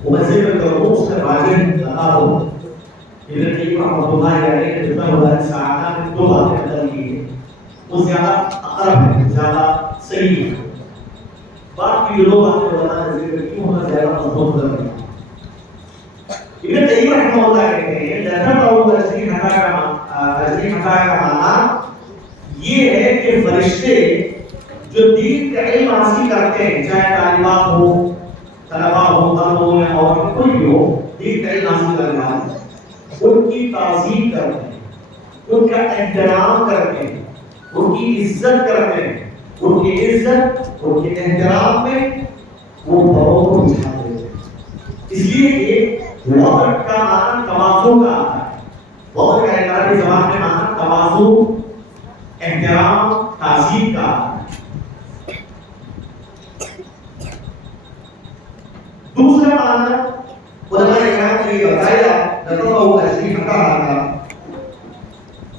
ومسجد الرؤوس راجل لقاه ابن القيم رحمه الله علیہ نے جتنا بڑا سعادت میں دو باتیں اندر کی ہے وہ زیادہ اقرب ہے زیادہ صحیح ہے بات کی دو باتیں بتانا ذکر کی ہونا زیادہ مضبوط کر رہی ابن القيم رحمه الله کہتے ہیں لَتَبَعُوا تَجْرِيحَ کا معنی یہ ہے کہ فرشتے جو دین کا علم حاصل کرتے ہیں چاہے طالبات ہو طلباء ہو مرد ہو یا عورت کوئی بھی ہو دین کا علم حاصل کرنے والے ان کی تعظیم کرتے ہیں ان کا احترام کرتے ہیں ان کی عزت کرتے ہیں ان کی عزت ان کے احترام میں وہ بہت اچھا دیتے ہیں اس لیے کہ وقت کا معنی تواضع کا آتا ہے وقت کا عربی زبان میں معنی تواضع احترام تعظیم کا آتا ہے دوسرا معنی علماء کرام نے بتایا لَتَبَعُوا تَجْرِيحَ کا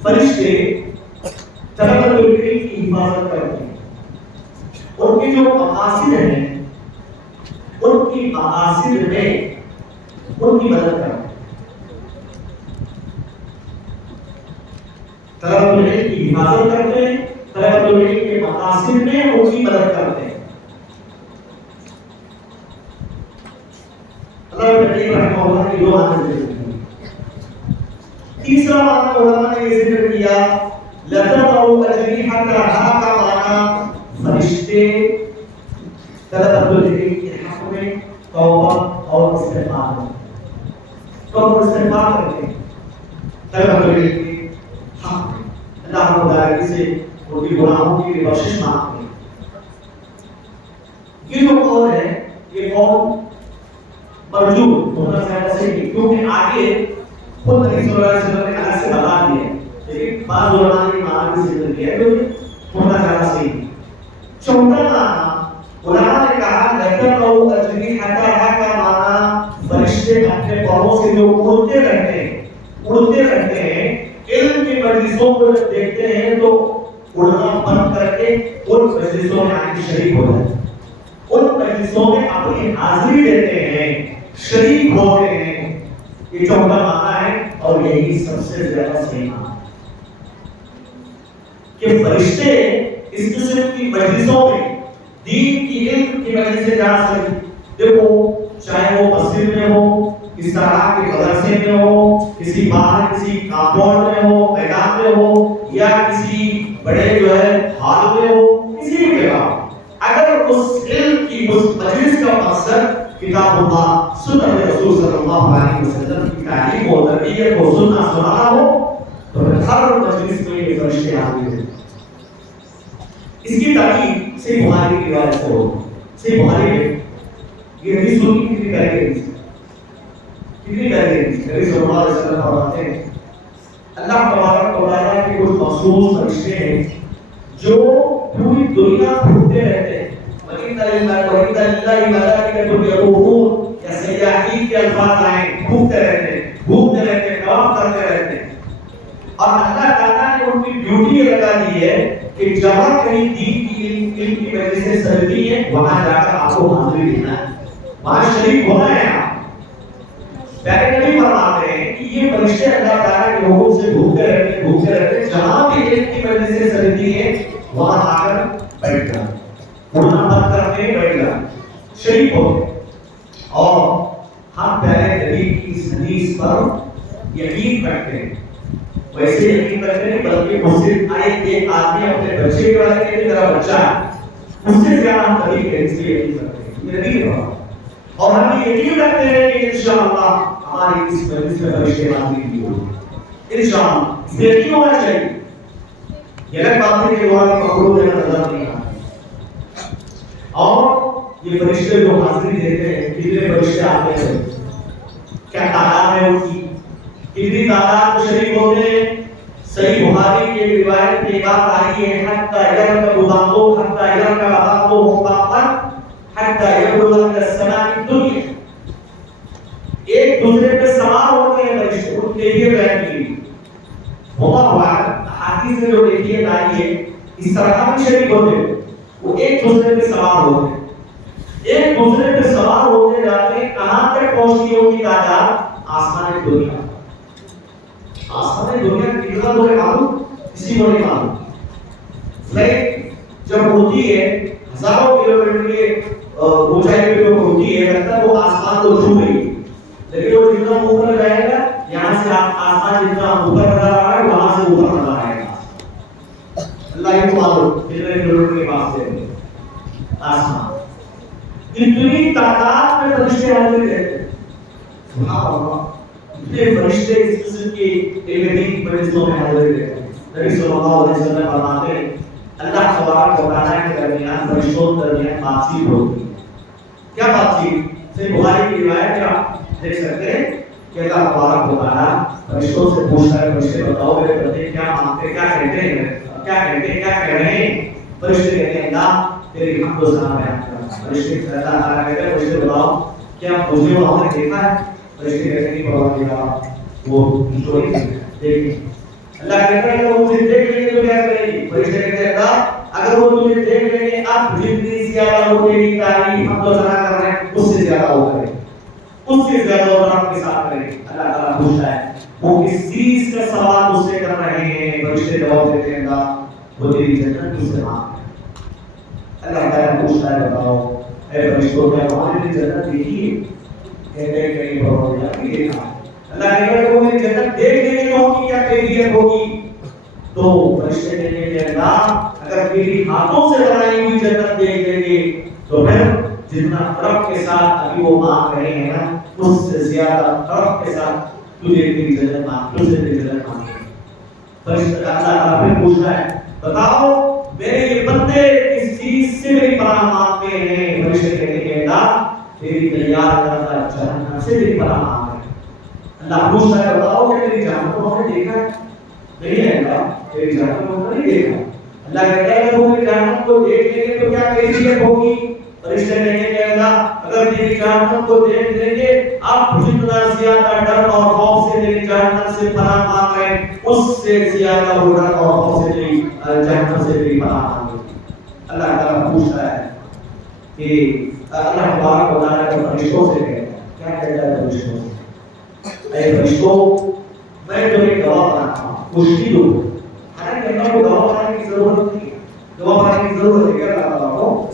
فرشتے طلبہ العلم کی حفاظت کرتے ہیں ان کے جو مقاصد ہیں ان کی مقاصد میں ان کی مدد کرتے ہیں طلبہ العلم کی حفاظت کرتے ہیں طلبہ العلم کے مقاصد میں ان کی مدد کرتے ہیں اللہ تعالی رحمہ اللہ کی دو معنی ذکر کی تیسرا معنی علماء نے یہ ذکر کیا لَتَبَعُوا تَجْرِيحَ کا معنی فرشتے طلبہ العلم کے حق میں توبہ اور استغفار کرتے ہیں طلبہ العلم کے حق میں اللہ تعالی سے ان کی گناہوں کی بخشش مانگتے ہیں یہ جو قول ہے یہ قول مرجوح ہونا زیادہ صحیح ہے کیونکہ آگے خود نبی صلی اللہ علیہ وسلم نے الگ سے بتا دیا ہے لیکن بعض علماء نے معنی سے ذکر کیا ہے کہ ہونا زیادہ صحیح ہے چوتھا معنی علماء نے کہا لَتَبَعُوا تَجْرِيحَ کا معنی فرشتے اپنے پاؤں سے جو اڑتے رہتے ہیں علم کی مجلسوں کو جب دیکھتے ہیں تو اڑنا بند کر کے ان مجلسوں میں آنے کی شریک ہو جاتے ہیں ان مجلسوں میں اپنی حاضری دیتے ہیں شریک ہوتے ہیں یہ چوتھا معنی ہے اور یہی سب سے زیادہ صحیح معنی ہے کہ فرشتے اس قسم کی مجلسوں میں دین کی علم کی مجلس سے جا سکتے دیکھو چاہے وہ مسجد میں ہو اس طرح کے مدرسے میں ہو کسی باہر کسی کمپاؤنڈ میں ہو میدان میں ہو یا کسی بڑے جو ہے ہال میں ہو کسی بھی جگہ اگر اس علم کی اس مجلس کا مقصد کتاب اللہ سنت رسول صلی اللہ علیہ وسلم کی تعلیم و تربیت کو سننا ہو تو ہر مجلس میں یہ فرشتے حاضر ہیں اس کی تعلیم صحیح بخاری کی روایت سے ہو صحیح بخاری میں یہ حدیث سنی کتنی پیاری حدیث نبی صلی اللہ علیہ وسلم فرماتے ہیں اللہ تبارک و تعالیٰ کے کچھ مخصوص فرشتے ہیں جو پوری دنیا گھومتے رہتے ہیں وَإِنَّ لِلَّهِ مَلَائِكَةٌ يَطُوفُونَ یا سیاحین کے الفاظ آئیں گھومتے رہتے ہیں طواف کرتے رہتے ہیں اور اللہ تعالیٰ نے ان کی ڈیوٹی لگا دی ہے کہ جہاں کہیں دین کی علم کی مجلسیں چلتی ہیں وہاں جا کر آپ کو حاضری دینا ہے وہاں شریک ہونا ہے آپ پیارے نبی فرماتے ہیں کہ یہ فرشتے اللہ تعالیٰ کے حکم سے گھومتے رہتے ہیں جہاں بھی علم کی مجلسیں چلتی ہیں وہاں آ کر بیٹھ جاتے اڑنا بند کرتے ہیں بیٹھ جاتے شریک ہوتے اور ہم پیارے نبی کی اس حدیث پر یقین رکھتے ہیں ویسے یقین رکھتے ہیں بلکہ مجھ سے ایک آدمی اپنے بچے کے بارے میں میرا بچہ ہے اس سے زیادہ ہم نبی کے اس لیے یقین رکھتے ہیں یہ نبی ہے اور ہم یقین رکھتے ہیں کہ انشاءاللہ ہماری اس مجلس میں فرشتے حاضری کی ہوگی انشاءاللہ اس لیے یقین ہونا چاہیے یہ الگ بات ہے کہ دعا کی مخلوق دینا نظر نہیں آتا اور یہ فرشتے جو حاضری دیتے ہیں کتنے فرشتے آتے ہیں کیا تعداد ہے ان کی کتنی تعداد میں شریک ہوتے ہیں صحیح بخاری کی روایت میں بات آئی ہے حتی یرکب بعضو حتی یرکب بعضو بعضا حتی یبلغ الى السماء الدنیا ایک دوسرے پہ سوار ہوتے ہیں فرشتے ان کے لیے بیان کی ہوتا ہوا حدیث میں جو دیکھیے آئی ہے اس طرح بھی شریک ہوتے ہیں وہ ایک دوسرے پہ سوار ہوتے ہیں ایک دوسرے پہ سوار ہوتے جاتے ہیں کہاں تک اونچائی پہ جو ہوتی ہے لگتا ہے وہ آسمان کو چھو گئی، لیکن وہ جتنا اوپر جائے گا یہاں سے آسمان جتنا اوپر نظر آ رہا ہے وہاں سے اوپر نظر آئے گا. اللہ ہی کو معلوم کتنے کلومیٹر کے پاس ہے آسمان. اتنی تعداد میں فرشتے حاضر رہتے ہیں. سبحان اللہ، اتنے فرشتے اس قسم کی علمی مجلسوں میں حاضر رہتے ہیں. نبی صلی اللہ علیہ وسلم فرماتے ہیں اللہ تبارک و تعالیٰ کے درمیان فرشتوں کے درمیان بات چیت ہوتی ہے. کیا بات چیت؟ صحیح بخاری کی روایت میں آپ دیکھ سکتے ہیں کہ اللہ تبارک و تعالیٰ فرشتوں سے پوچھتا ہے فرشتے بتاؤ میرے بندے کیا مانگتے کیا کہتے ہیں کیا کہہ رہے ہیں. فرشتے کہتے ہیں اللہ تیری حمد و ثنا بیان کرنا. فرشتے اللہ تعالیٰ کہتے ہیں فرشتے بتاؤ کیا مجھے وہاں نے دیکھا ہے؟ فرشتے کہتے ہیں کہ پروردگار وہ اسٹوری دیکھیں. اللہ کہتا ہے کہ وہ مجھے دیکھ لیں گے تو کیا کریں گے؟ فرشتے کہتے ہیں اللہ اگر وہ تجھے دیکھ لیں گے اب جتنی زیادہ وہ تیری تعریف حمد و ثنا کر رہے ہیں اس سے زیادہ وہ کریں، اس سے زیادہ وہ آپ کے ساتھ کریں. اللہ تعالیٰ پوچھتا ہے وہ کس چیز کا سوال اس سے کر رہے ہیں؟ فرشتے جواب دیتے ہیں اللہ وہ تیری جنت کی سے مانگ. اللہ تعالیٰ پوچھتا ہے بتاؤ اے فرشتوں کیا وہاں نے جنت دیکھی ہے؟ کہتے ہیں کہیں پروردگار نہیں دیکھا. اللہ کہتا ہے وہ میری جنت دیکھ لیں گے تو ان کی کیا کیفیت ہوگی؟ تو فرشتے کہیں گے اللہ اگر تیری ہاتھوں سے بنائی ہوئی جنت دیکھ لیں گے تو پھر جتنا طرف کے ساتھ ابھی وہ مانگ رہے ہیں نا اس سے زیادہ طرف کے ساتھ تجھے تیری جنت مانگ تجھے تیری جنت مانگے. فرشتہ اللہ تعالیٰ پھر پوچھتا ہے بتاؤ میرے یہ بندے کس چیز سے میری پناہ مانگتے ہیں؟ فرشتے کہتے ہیں اللہ تیری تیار کردہ جہنم سے تیری پناہ مانگ رہے ہیں. اللہ پوچھتا ہے بتاؤ کہ میری جہنم کو ہم نے دیکھا ہے؟ نہیں ہے اللہ تیری جہنم کو ہم نے نہیں دیکھا. اللہ کہتا ہے کہ وہ میری جہنم کو دیکھ لیں گے تو کیا کیفیت ہوگی؟ فرشتے کہیں گے اللہ اگر تیری جہنم کو دیکھ لیں گے آپ جتنا زیادہ ڈر اور خوف سے تیری جہنم سے پناہ مانگ رہے ہیں اس سے زیادہ وہ ڈر اور خوف سے تیری جہنم سے تیری پناہ مانگ رہے ہیں. اللہ تعالیٰ پوچھتا ہے کہ اللہ تبارک و تعالیٰ کے فرشتوں سے کہتا ہے کیا کہتا ہے فرشتوں سے؟ اے فرشتوں میں تمہیں گواہ بناتا ہوں خوشی دو. حالانکہ اللہ کو گواہ بنانے کی ضرورت نہیں ہے. گواہ بنانے کی ضرورت ہے کیا اللہ تعالیٰ کو؟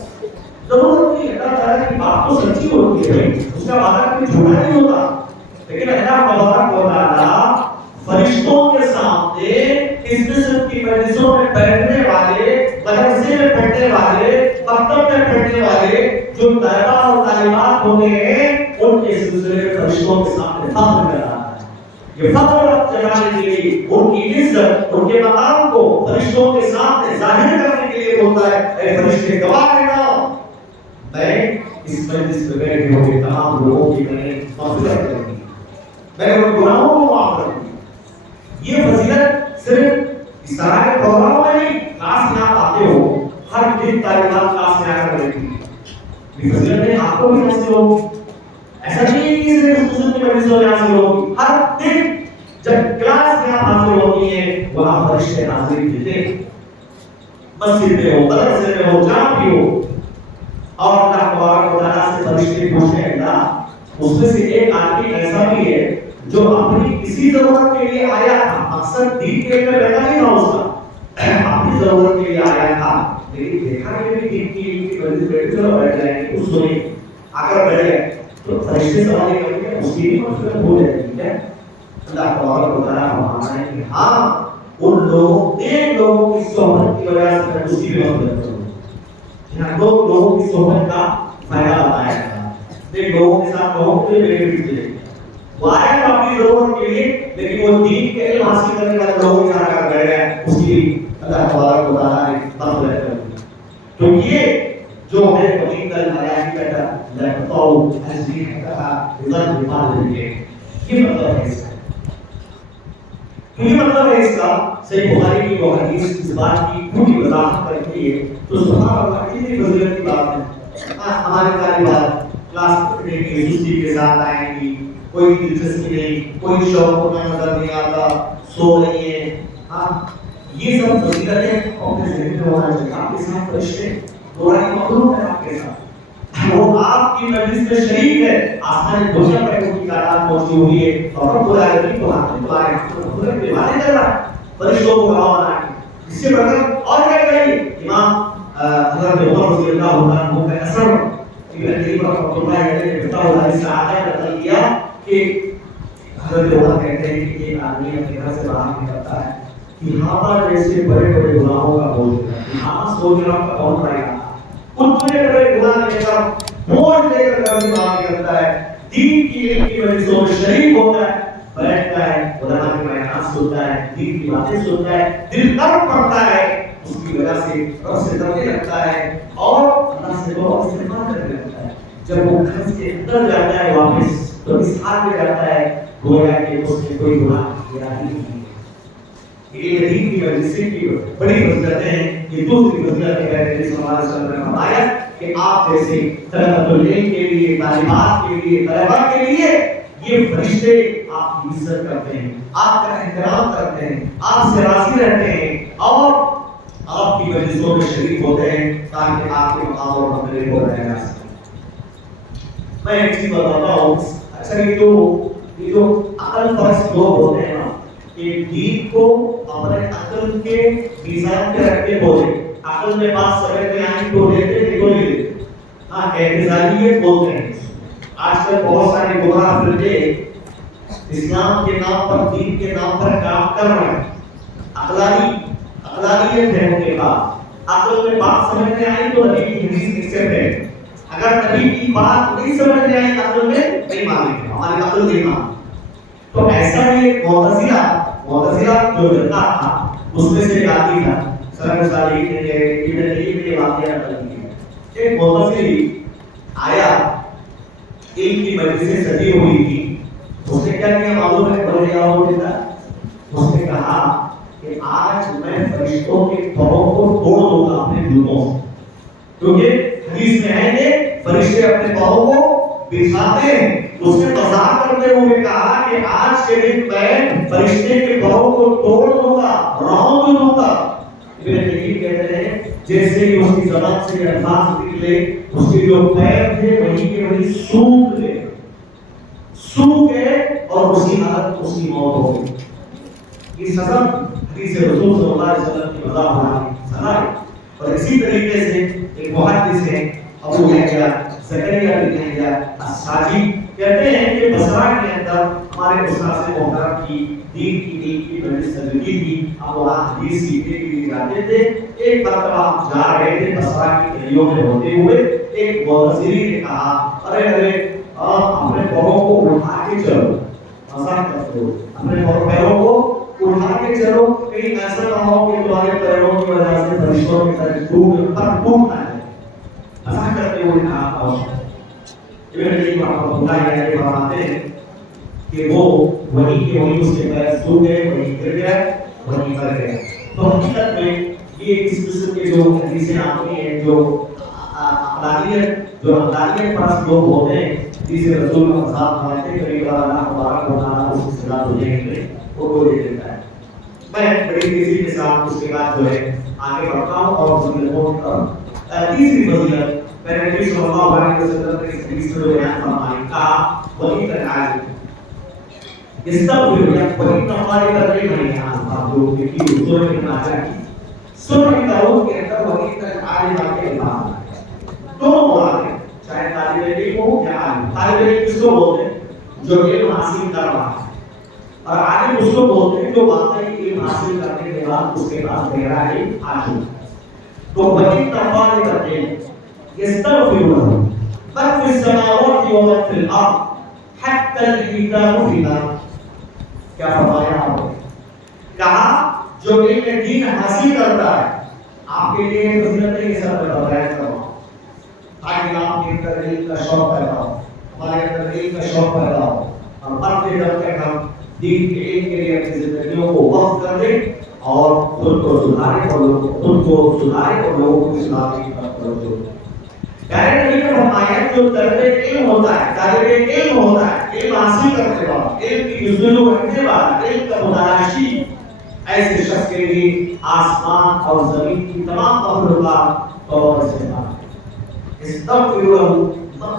ضرورت نہیں. اللہ تعالیٰ کی بات تو سچی ہوتی ہے اس کا وعدہ کوئی جھوٹا نہیں ہوتا. لیکن اللہ تبارک و تعالیٰ فرشتوں کے سامنے اس قسم کی مجلسوں میں بیٹھنے والے مدرسے میں پڑھنے والے مکتب میں پڑھنے والے جو طلباء اور طالبات ہوتے ہیں ان کے سلسلے میں فرشتوں کے سامنے فخر کر رہا ہے. یہ فخر جمانے کے لیے ان کی عزت ان کے مقام کو فرشتوں کے سامنے ظاہر کرنے کے لیے ہوتا ہے. اے فرشتے گواہ رہنا میں اس مجلس میں بیٹھے ہوئے تمام لوگوں کی میں نے مغفرت کرنی ہے، میں نے ان گناہوں کو معاف کرنی ہے. یہ فضیلت صرف اس طرح کے پروگرام میں نہیں کلاس میں آپ آتے ہو ہر دن طالبات کلاس میں آ کر بیٹھتی ہیں یہ فضیلتیں آپ کو بھی حاصل ہوگی. ایسا نہیں ہے کہ صرف خصوصی کی مجلسوں میں حاصل ہوگی. ہر دن جب کلاس میں آپ حاصل ہوتی ہیں وہاں فرشتے حاضری دیتے ہیں. مسجد میں ہو مدرسے میں ہو جہاں بھی ہو اور اللہ تبارک و تعالیٰ سے فرشتے پوچھتے ہیں اللہ اس میں سے ایک آدمی ایسا بھی ہے جو اپنی کسی ضرورت کے لیے آیا تھا مقصد دین کے لیے بیٹھا نہیں تھا اس کا اپنی ضرورت کے لیے آیا تھا لیکن دیکھا کہ بھی دین کی وجہ سے بیٹھے چلو بیٹھ جائیں گے اس کو نہیں آ کر بیٹھ گئے تو فرشتے سوال یہ کرتے ہیں اس کی بھی مغفرت ہو جاتی ہے. اللہ تبارک و تعالیٰ فرماتا ہے کہ ہاں ان لوگوں ایک لوگوں کی صحبت کی وجہ سے اس کی بھی مغفرت ہوگی. یہاں دو لوگوں کی صحبت کا فائدہ بتایا گیا. ایک لوگوں کے ساتھ لوگوں کے لیے بینیفٹ دے وہ آیا تھا اپنی ضرورت کے لیے لیکن وہ دین کے علم حاصل کرنے والے لوگوں کے ساتھ کر گئے ہیں اس کی اللہ تبارک و تعالیٰ نے مغفرت کر دی. تو یہ جو ہے وَإِنَّ الْمَلَائِكَةَ لَتَضَعُ أَجْنِحَتَهَا لِمَن يَشَاءُ یہ مطلب ہے اس کا. یہ مطلب ہے اس کا صحیح بخاری کی وہ حدیث اس بات کی پوری وضاحت کرتی ہے. تو سبحان اللہ کتنی فضیلت کی بات ہے. ہمارے طالبات کلاس پڑھنے کی سستی کے ساتھ آئیں گی کوئی دلچسپی نہیں کوئی شوق انہیں نظر نہیں آتا سو رہی ہے. ہاں یہ سب فضیلتیں اپنے ذہن میں ہونا چاہیے. آپ کے ساتھ فرشتے دورانی مخلوق ہے آپ کے ساتھ وہ آپ کی مجلس میں شریک ہے. آسمان دنیا پر ان کی تعداد پہنچی ہوئی ہے اور رب العالمین کو ہاتھ میں تمہارے حضرت پہ باتیں کر رہا ہے فرشتوں کو گواہ بنا کے. اس سے بڑھ کر اور کیا کہیں امام حضرت عمر رضی اللہ عنہ کا اثر ابن قیم رحمۃ اللہ علیہ نے فتح السعادہ کا نقل کیا کہ حضرت عمر کہتے ہیں کہ ایک آدمی اپنے گھر سے باہر نکلتا ہے، تہامہ جیسے بڑے بڑے گناہوں کا بوجھ ہے، تہامہ سوچ رہا کا بہت بڑا گناہ، کچھ بڑے بڑے گناہ لے کر بوجھ لے کر گھر سے باہر نکلتا ہے، دین کی علم کی وجہ سے وہ شریک ہوتا ہے، بیٹھتا ہے، علماء کے بیانات سنتا ہے، دین کی باتیں سنتا ہے، دل نرم پڑتا ہے، اس کی وجہ سے رب سے ڈرنے لگتا ہے اور اللہ سے دعا استغفار کرنے لگتا ہے۔ جب وہ گھر سے اندر جاتا ہے واپس تو اس حال میں جاتا ہے گویا کہ اس نے کوئی گناہ کیا ہی نہیں۔ یہ دین کی وجہ سے کی بڑی فضیلتیں ہیں۔ یہ دوسری فضیلت ہے نبی صلی اللہ علیہ وسلم نے فرمایا کہ آپ جیسے طلبۃ العلم کے لیے، طالبات کے لیے، طلباء کے لیے یہ فرشتے آپ کی عزت کرتے ہیں، آپ کا احترام کرتے ہیں، آپ سے راضی رہتے ہیں اور آپ کی مجلسوں میں شریک ہوتے ہیں تاکہ آپ کے مقام اور مرتبے کو بڑھایا جا سکے۔ میں ایک چیز بتاتا ہوں، اچھا یہ جو عقل پرست لوگ ہوتے ہیں نا، کہ دین کو اپنے عقل کے میزان پہ رکھ کے بولے، عقل میں بات سمجھ میں آئی تو لیتے نہیں تو نہیں لیتے، ہاں اعتزالیت بولتے ہیں۔ آج کل بہت سارے گمراہ فرقے اسلام کے نام پر، دین کے نام پر کام کر رہے ہیں۔ عقلانیت ہے ان کے پاس، عقل میں بات سمجھ میں آئی تو نبی کی حدیث ایکسپٹ ہے، اگر نبی کی بات نہیں سمجھ میں آئی عقل میں نہیں مانیں گے، ہماری عقل نہیں مانتی۔ تو ایسا ہی ایک معتزلہ جو جنتا تھا اس میں سے ایک آدمی تھا، سلف صالحین نے ابن قیم نے واقعہ نقل کیا۔ ایک معتزلی آیا، علم کی مجلسیں سجی ہوئی تھی، اس نے کیا کیا معلوم ہے؟ بڑے یاو دیتا، اس نے کہا کہ آج میں فرشتوں کے پروں کو توڑ دوں گا اپنے جوتوں سے، کیونکہ حدیث میں ہے کہ فرشتے اپنے پروں کو بچھاتے ہیں۔ اس نے مذاق کرتے ہوئے کہا کہ آج کے دن میں فرشتے کے پروں کو توڑ دوں گا، رون دوں گا۔ ابن قیم کہتے ہیں جیسے ہی اس کی زبان سے الفاظ نکلے، اس کے جو پیر تھے وہی کے وہی سوکھ گئے اور اسی حالت اس کی موت ہو گئی۔ یہ سزا حدیث رسول صلی اللہ علیہ وسلم کی وضاحت ہوئی سزا ہے۔ اور اسی طریقے سے ایک محدث ہے ابو یحییٰ زکریا بن یحییٰ الساجی کہتے ہیں کہ بصرہ کے اندر ہمارے استاد محترم کی دین کی علم کی مجلس لگی تھی، ہم وہاں حدیث سیکھنے کے لیے جاتے تھے۔ ایک مرتبہ ہم جا رہے تھے بصرہ کی گلیوں میں ہوتے ہوئے، ایک معتزلی نے کہا ارے اپنے پاؤں کو اٹھا کے چلو، مذاق کرتے ہو، اپنے پیروں کو اٹھا کے چلو، کہیں ایسا نہ ہو کہ تمہارے پیروں کی وجہ سے فرشتوں کی طرح ٹوٹ نہ جائے، مذاق کرتے ہوئے کہا۔ ابن قیم رحمۃ اللہ علیہ فرماتے ہیں کہ وہ وہی کے وہی اس کے پیر سو گئے، وہی گر گیا، وہی مر گیا۔ تو حقیقت میں یہ اس قسم کے جو حدیثیں آتی ہیں، جو عقلانیت پرست لوگ ہوتے ہیں، جسے رسول کا ساتھ مانتے ہیں، کبھی بار اللہ مبارک و تعالیٰ اس کی سزا دینے کے لیے وہ کو دے دیتا ہے۔ میں بڑی تیزی کے ساتھ اس کے بعد جو ہے آگے بڑھتا ہوں اور فضیلتوں کی طرف۔ تیسری فضیلت میں نے نبی صلی اللہ علیہ وسلم نے اس حدیث میں بیان فرمائی، کہا وہی تنعال استغفر یا وہی نماز کرنے نہیں ہے آپ جو کہ حضور نے نازل کی۔ سورہ داؤد کے اندر وہی تنعال کے الفاظ دونوں مراد ہیں، چاہے طالب علم ہو یا عالم۔ طالب علم کس کو بولتے ہیں؟ جو علم حاصل کر رہا ہے، اور عالم اس کو بولتے ہیں جو واقعی علم حاصل کرنے کے بعد اس کے پاس گہرا علم حاصل ہے۔ تو وہی نماز کرتے ہیں يستغفر له من في السماوات ومن في الارض حتى الحيتان في النار۔ کیا فرمایا آپ نے؟ کہا جو علم دین حاصل کرتا ہے، آپ کے لیے فضیلت ہے، سب میں بیان کروں تاکہ آپ کے اندر علم کا شوق پیدا ہو، ہمارے اندر علم کا شوق پیدا ہو، اور مرتے دم تک ہم دین کے علم کے لیے اپنی زندگیوں کو وقف کر دیں اور خود کو سدھاریں اور لوگوں کو اصلاح کی طرف توجہ دیں۔ پیارے نبی نے فرمایا جو طالب علم ہوتا ہے، علم حاصل کرنے والا، علم کی جستجو کرنے والا، علم کا متلاشی، ایسے شخص کے لیے آسمان اور زمین کی تمام مخلوقات توبہ سے پاک۔ استغفر له،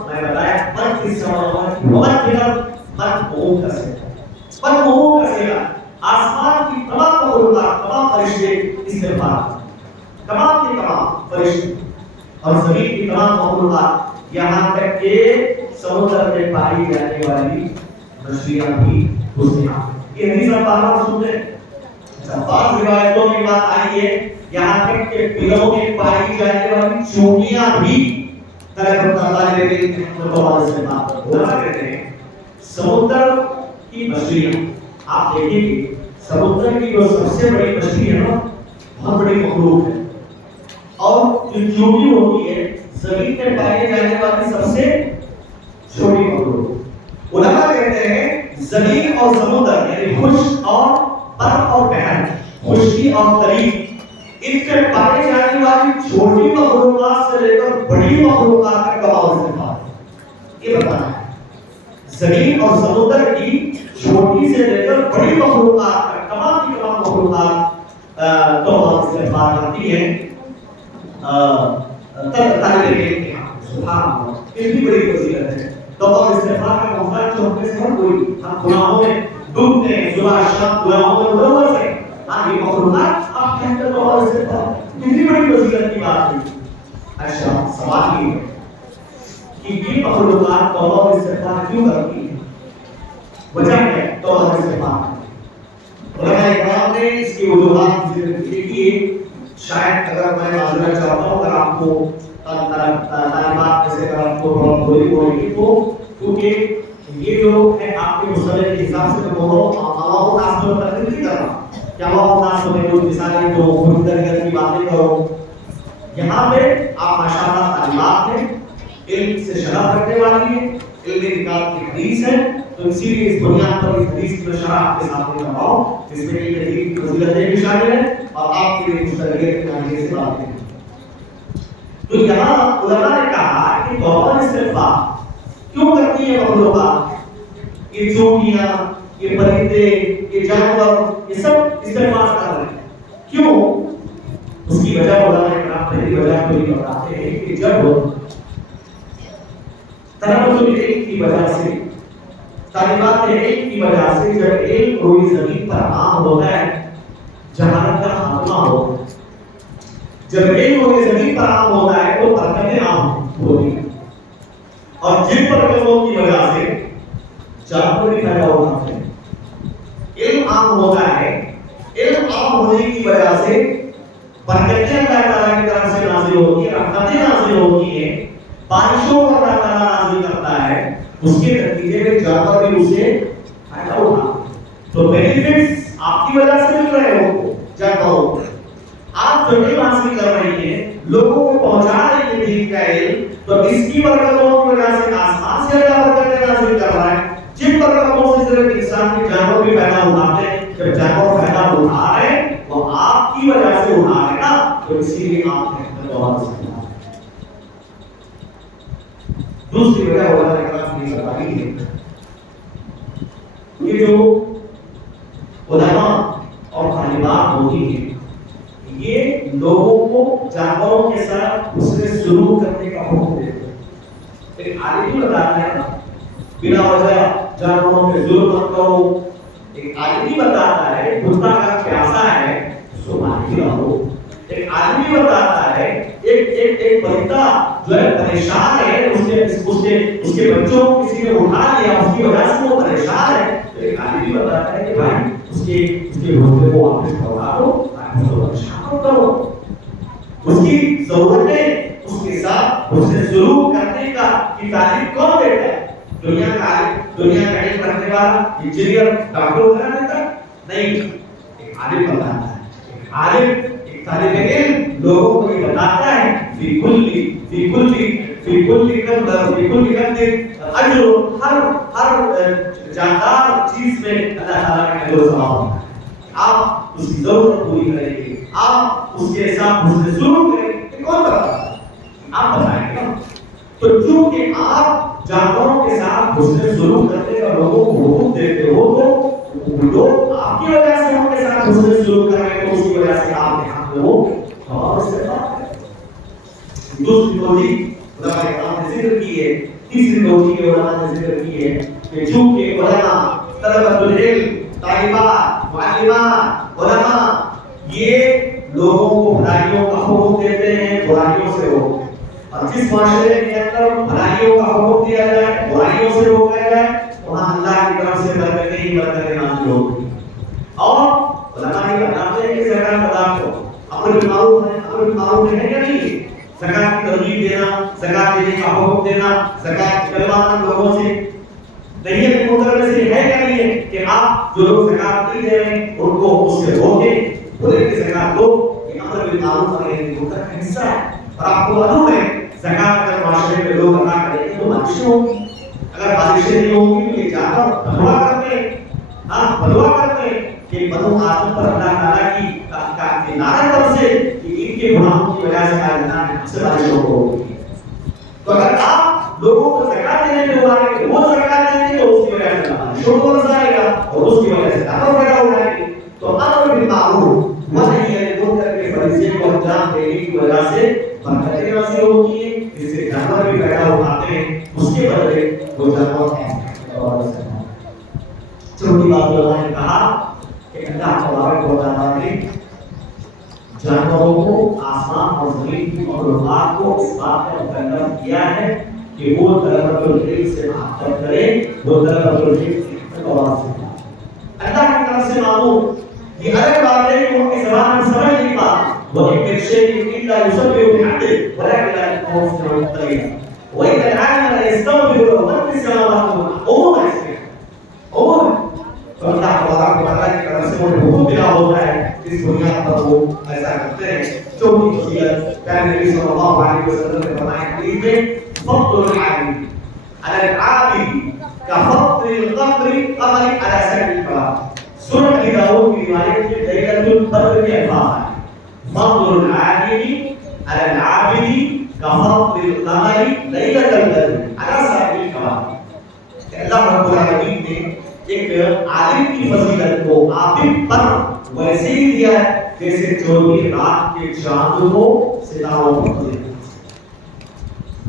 میں بتایا من فی السماوات ومن فی الارض، من کسے گا آسمان کی تمام مخلوقات، تمام فرشتے استغفار، تمام کے تمام فرشتے اور زمین کی تمام مخلوقات، یہاں کہ سمندر میں پائی جانے والی مچھلیاں بھی اس میں یہ حدیث آپ بار بار سنتے ہیں. اچھا بعض روایتوں میں بات آئی ہے یہاں تک کہ بلوں میں پائی جانے والی چونٹیاں بھی طلبہ طالب علم متوازن سے بات ہونا کہتے ہیں سمندر کی مچھلیاں. آپ دیکھیں گے سمندر کی جو سب سے بڑی مچھلی ہے نا بہت بڑی مخلوق ہے اور جو چونٹی ہوتی ہے زمین میں پائے جانے والی سب سے چھوٹی مخلوق. علماء کہتے ہیں زمین اور سمندر یعنی خشک اور برف اور بحر خشکی اور تریب ان میں پائے جانے والی چھوٹی مخلوقات سے لے کر بڑی مخلوقات تک کا استعمال یہ بتانا ہے. زمین اور سمندر کی چھوٹی سے لے کر بڑی مخلوقات تک تمام کی تمام مخلوقات تو استعمال کرتی ہیں طالب علم کے ہاں. سبحان اللہ اتنی بڑی فضیلت ہے. تو استغفار کا موقع جو ہم سے ہر کوئی ہم گناہوں میں ڈوبتے ہیں صبح شام گناہوں میں ڈوبتے ہیں. ہاں یہ مخلوقات آپ کہتے ہیں تو استغفار کتنی بڑی فضیلت کی بات ہے. اچھا سوال یہ ہے کہ یہ مخلوقات توبہ اور استغفار کیوں کرتی ہیں؟ وجہ کیا ہے توبہ اور استغفار؟ علماء کرام نے اس کی وجوہات ذکر کی ہے. شاید اگر میں معذرت چاہتا ہوں اگر آپ کو تعلیمات جیسے اگر آپ کو بولی ہوئی تو کیونکہ یہ جو ہے آپ کے مسئلے کے حساب سے میں بول رہا ہوں اللہ ناس میں تقریر نہیں کر رہا کہ اللہ ناس میں جو مثالیں جو خوددرگت کی باتیں کرو. یہاں پہ آپ ماشاءاللہ تعلیمات ہیں علم سے شرح رکھنے والی ہے علم نکات کی حدیث ہے تو اسی لیے اس بنیاد پر اس حدیث کی شرح آپ کے سامنے کر رہا ہوں جس میں یہ حدیث کی فضیلتیں بھی شامل ہیں اور آپ کے لیے مشترکیت کے آگے سے باتیں ہیں. تو یہاں علماء نے کہا کہ توبہ استغفار کیوں کرتی ہے مخلوقات؟ یہ چونٹیاں یہ پرندے یہ جانور یہ سب استغفار کر رہے ہیں کیوں؟ اس کی وجہ علماء نے کہا پہلی وجہ تو یہ بتاتے ہیں کہ جب طلبۃ العلم کی وجہ سے طالبات علم کی وجہ سے جب علم روئی زمین پر عام ہوتا ہے جہالت کا خاتمہ ہوتا ہے. جب علم روئی زمین پر عام ہوتا ہے تو برکتیں عام ہوتی ہیں اور جن برکتوں کی وجہ سے جانور بھی پیدا ہوتے ہیں. علم عام ہوتا ہے علم عام ہونے کی وجہ سے برکتیں اللہ تعالیٰ کی طرف سے نازل ہوتی ہیں رحمتیں نازل ہوتی ہیں بارشوں کو اللہ تعالیٰ نازل کرتا ہے اس کے نتیجے میں جانور بھی اسے فائدہ اٹھاتے ہیں. تو بینیفٹس آپ کی وجہ سے مل رہے ہو جانوروں کو آپ جو علم حاصل کر رہی ہیں لوگوں کو پہنچا رہی ہیں دین کا علم تو اس کی برکتوں کی وجہ سے آسمان سے اللہ برکتیں نازل کر رہا ہے. جن برکتوں سے صرف انسان کے جانور بھی پیدا ہوتے ہیں جب جانور پیدا اٹھا رہے ہیں وہ آپ کی وجہ سے اٹھا رہے نا تو اسی لیے آپ نے بہت سکتا. دوسری وجہ علماء نے کرام نے بتائی ہے یہ جو علماء اور طالبات ہوتی ہیں یہ لوگوں کو جانوروں کے ساتھ حسن سلوک کرنے کا حکم دیتے ہیں. ایک عالم بتاتا ہے بنا وجہ جانوروں پہ ظلم مت کرو. ایک عالم بتاتا ہے کتا کا پیاسا ہے اس کو پانی پلاؤ. ایک آدمی بتاتا ہے ایک بندہ جو ہے پریشان ہے اس کے بچوں کو کسی نے اٹھا لیا اس کی وجہ سے وہ پریشان ہے تو ایک آدمی بتاتا ہے کہ بھائی اس کے بچے کو واپس کروا دو اس کو پریشان مت کرو. اس کی ضرورتیں اس کے ساتھ اس سے سلوک کرنے کا کی تعلیم کون دیتا ہے؟ دنیا کا علم رکھنے والا انجینئر ڈاکٹر وغیرہ دیتا نہیں. ایک عالم بتاتا ہے. عالم طالب علم لوگوں کو یہ بتاتا ہے فی کل اجر ہر جاندار چیز میں اللہ تعالیٰ کا اجر و ثواب ہے. آپ اس کی ضرورت پوری کریں گے آپ اس کے ساتھ حسن سلوک کریں گے کون بتاتا ہے؟ آپ بتائیں گے. تو چونکہ آپ جانوروں کے ساتھ حسن سلوک کرنے کا لوگوں کو حکم دیتے ہو تو لوگ آپ کی وجہ سے ان کے ساتھ حسن سلوک کر رہے ہیں تو اس کی وجہ سے آپ نے دوسری توجیہ علماء کرام نے ذکر کی ہے. تیسری توجیہ علماء نے ذکر کی ہے کہ چونکہ علماء طلبۃ العلم طالبات معلمات علماء یہ لوگوں کو بھلائیوں کا حکم دیتے ہیں برائیوں سے روکتے ہیں اور جس معاشرے کے اندر بھلائی نیکیوں کا حکم دیا جائے، برائیوں سے روکا جائے، وہاں اللہ کی طرف سے برکتیں ہی برکتیں نازل ہوگی. اور علماء یہ بتاتے ہیں کہ زکات ادا کرو، امر بالمعروف ہے یا نہیں؟ زکات کی ترغیب دینا، زکات دینے کا حکم دینا، زکات کلمات لوگوں سے نہیں ہے، محترم سے ہے یا نہیں ہے کہ آپ جو لوگ زکات نہیں دے رہے ہیں ان کو اس سے روکیں، بولے کہ زکات دو. یہ امر بالمعروف اور نہی منکر کا حصہ ہے. اور آپ کو معلوم ہے زکات اگر معاشرے میں لوگ ادا کریں گے تو بارشیں ہوگی. اگر بارشیں نہیں ہوں گی تو یہ جانور بلوا کرتے ہیں، بلوا کرتے ہیں کہ بنو آدم پر اللہ تعالیٰ کی لعنت سے کہ ان کے گناہوں کی وجہ سے اللہ نے ہم سے بارشوں کو روکی. تو اگر آپ لوگوں کو زکات دینے کے بارے میں وہ زکات دیں گے تو اس کی وجہ سے بارشوں کو برس آئے گا اور اس کی وجہ سے دعوت پیدا ہو جائے گی. تو امر بالمعروف ونہی عن المنکر کے فریضے کو انجام دینے کی وجہ سے برکتیں نازل ہوتی ہیں، جس سے جانور بھی پیدا ہوتے ہیں، اس کے بدلے وہ جانور ہیں. چوتھی بات علماء نے کہا کہ اللہ تبارک و تعالیٰ نے جانوروں کو آسمان اور زمین کی مخلوقات کو اس بات کا مکلف کیا ہے کہ وہ طلبۃ العلم سے محبت کریں، وہ طلبۃ العلم سے تواضع کریں. اللہ کی طرف سے معمول یہ الگ بات ہے کہ وہ اپنی زبان میں سمجھ نہیں پاتے. وَإِن مِّن شَيْءٍ إِلَّا يُسَبِّحُ بِحَمْدِهِ وَلَكِن لَّا تَفْقَهُونَ تَسْبِيحَهُ وَإِنَّ الْعَالِمَ لَيَسْتَغْفِرُ لَهُ مَن فِي السَّمَاوَاتِ وَالْأَرْضِ. تو اللہ تبارک و تعالیٰ کی طرف سے انہیں حکم ملا ہوتا ہے جس بنیاد پر وہ ایسا کرتے ہیں. چوتھی وصیت پیارے نبی صلی اللہ علیہ وسلم نے فرمایا حدیث میں فضل العالم علی العابد کفضل القمر علی سائر الكواكب. سنن ابی داؤد کی روایت میں لیلۃ القدر کے الفاظ ہیں فضل العالم علی العابد کفضل القمر لیلۃ القدر علی سائر الكواكب. اللہ رب العالمین نے ایک عالم کی فضیلت کو عابد پر ویسے ہی دیا ہے جیسے چودھویں رات کے چاند کو ستاروں پر فضیلت.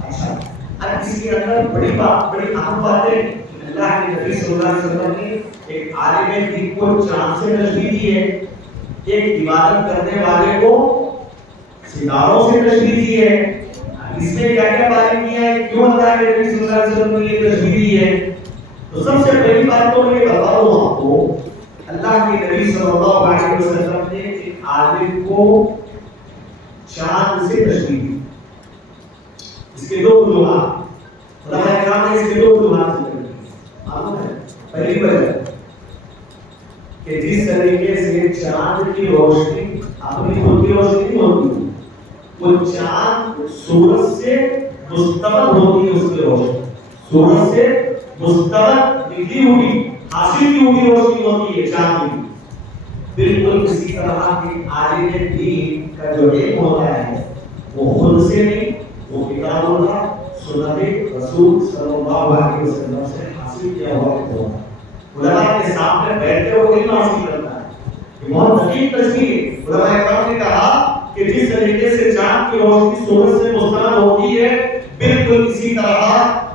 اچھا اب اس کے اندر بڑی اہم بات ہے اللہ کے نبی صلی اللہ علیہ وسلم نے ایک عالم دین کو چاند سے تشبیہ دی ہے، ایک عبادت کرنے والے کو ستاروں سے تشبیہ دی ہے. اس میں کیا کیا باتیں کی ہیں، کیوں اللہ کے نبی صلی اللہ علیہ وسلم نے یہ تشبیہ دی ہے؟ تو سب سے پہلی بات تو میں بتاؤں آپ کو اللہ کے نبی صلی اللہ علیہ وسلم نے ایک عالم کو چاند سے تشبیہ دی. اس کے دو وجوہات علماء کرام نے اس کے دو وجوہات ذکر کی. معلوم ہے پہلی وجہ کہ جس طریقے سے چاند کی روشنی اپنی خود کی روشنی نہیں ہوتی، وہ چاند سورج سے مستقل ہوتی ہے. اس کی روشنی سورج سے مستقل نکلی ہوئی حاصل کی ہوئی روشنی ہوتی ہے چاند کی. بالکل اسی طرح کے عالم دین کا جو علم ہوتا ہے وہ خود سے نہیں، وہ کتاب اللہ سنت رسول صلی اللہ علیہ وسلم سے حاصل کیا ہوا ہوتا ہے. علماء کے سامنے بیٹھے وہ علم حاصل کرتا ہے. یہ بہت دقیق تشریح. علماء کرام نے کہا کہ جس طریقے سے چاند کی روشنی سورج سے مستقل ہوتی ہے بالکل اسی طرح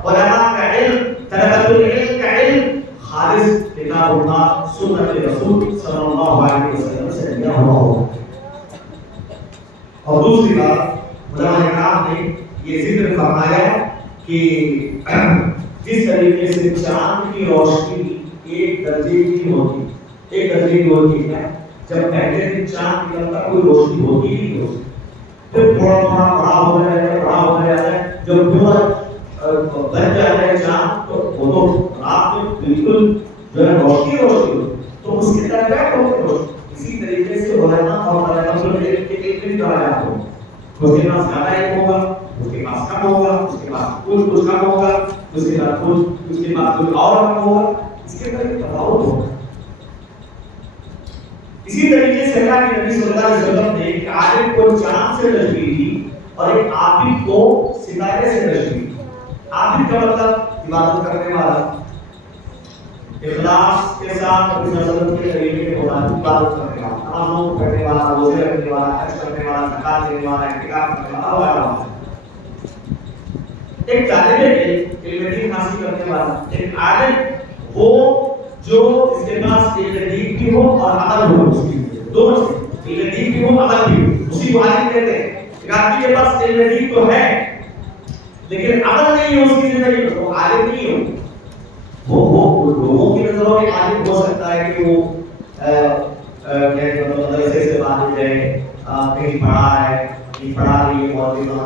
علماء کا علم، طلبۃ العلم کا علم خالص کتاب اللہ سنت رسول صلی اللہ علیہ وسلم سے لیا ہوا ہوگا. اور دوسری بات علماء کرام نے یہ ذکر فرمایا کہ جس طریقے سے چاند کی روشنی ایک درجے کی ہوتی ہے، جب پہلے دن چاند نکلتا کوئی روشنی ہوتی نہیں ہوتی، پھر تھوڑا بڑا ہو جاتا ہے جب پورا بن جاتا ہے چاند تو وہ تو رات میں بالکل جو ہے روشنی تو اس کے طرح بیٹھ ہوتی روشنی. اسی طریقے سے علماء اور طلباء العلم کے علم درجات ہوں، اس کے پاس زیادہ علم ہوگا، اس کے پاس کم ہوگا، اس کے پاس کچھ کم ہوگا، اس کے پاس کچھ اور کم ہوگا. اس کے طرح تفاوت ہوگا. اسی طریقے سے اللہ کے نبی صلی اللہ علیہ وسلم نے ایک عالم کو چاند سے تشبیہ دی اور ایک عابد کو ستارے سے تشبیہ دی. عابد کا مطلب عبادت کرنے والا، اخلاص کے ساتھ اپنے نظر کے طریقے کے مطابق عبادت کرنے والا، نمازوں پڑھنے والا، روزے رکھنے والا، حج کرنے والا، زکات دینے والا، اعتکاف کرنے والا. ایک طالب علم دین حاصل کرنے والا، ایک عالم وہ جو اس کے پاس علم دین بھی ہو اور عمل ہو، دونوں سے علم دین بھی ہو عمل بھی ہو، اسی کو عالم کہتے ہیں. ایک آدمی کے پاس علم دین تو ہے لیکن عمل نہیں ہے اس کی زندگی میں، وہ عالم نہیں ہے. وہ لوگوں کی نظروں میں عالم ہو سکتا ہے کہ وہ مدرسے سے باہر ہے، کہیں پڑھا ہے، کہیں پڑھا رہی ہے معلمہ،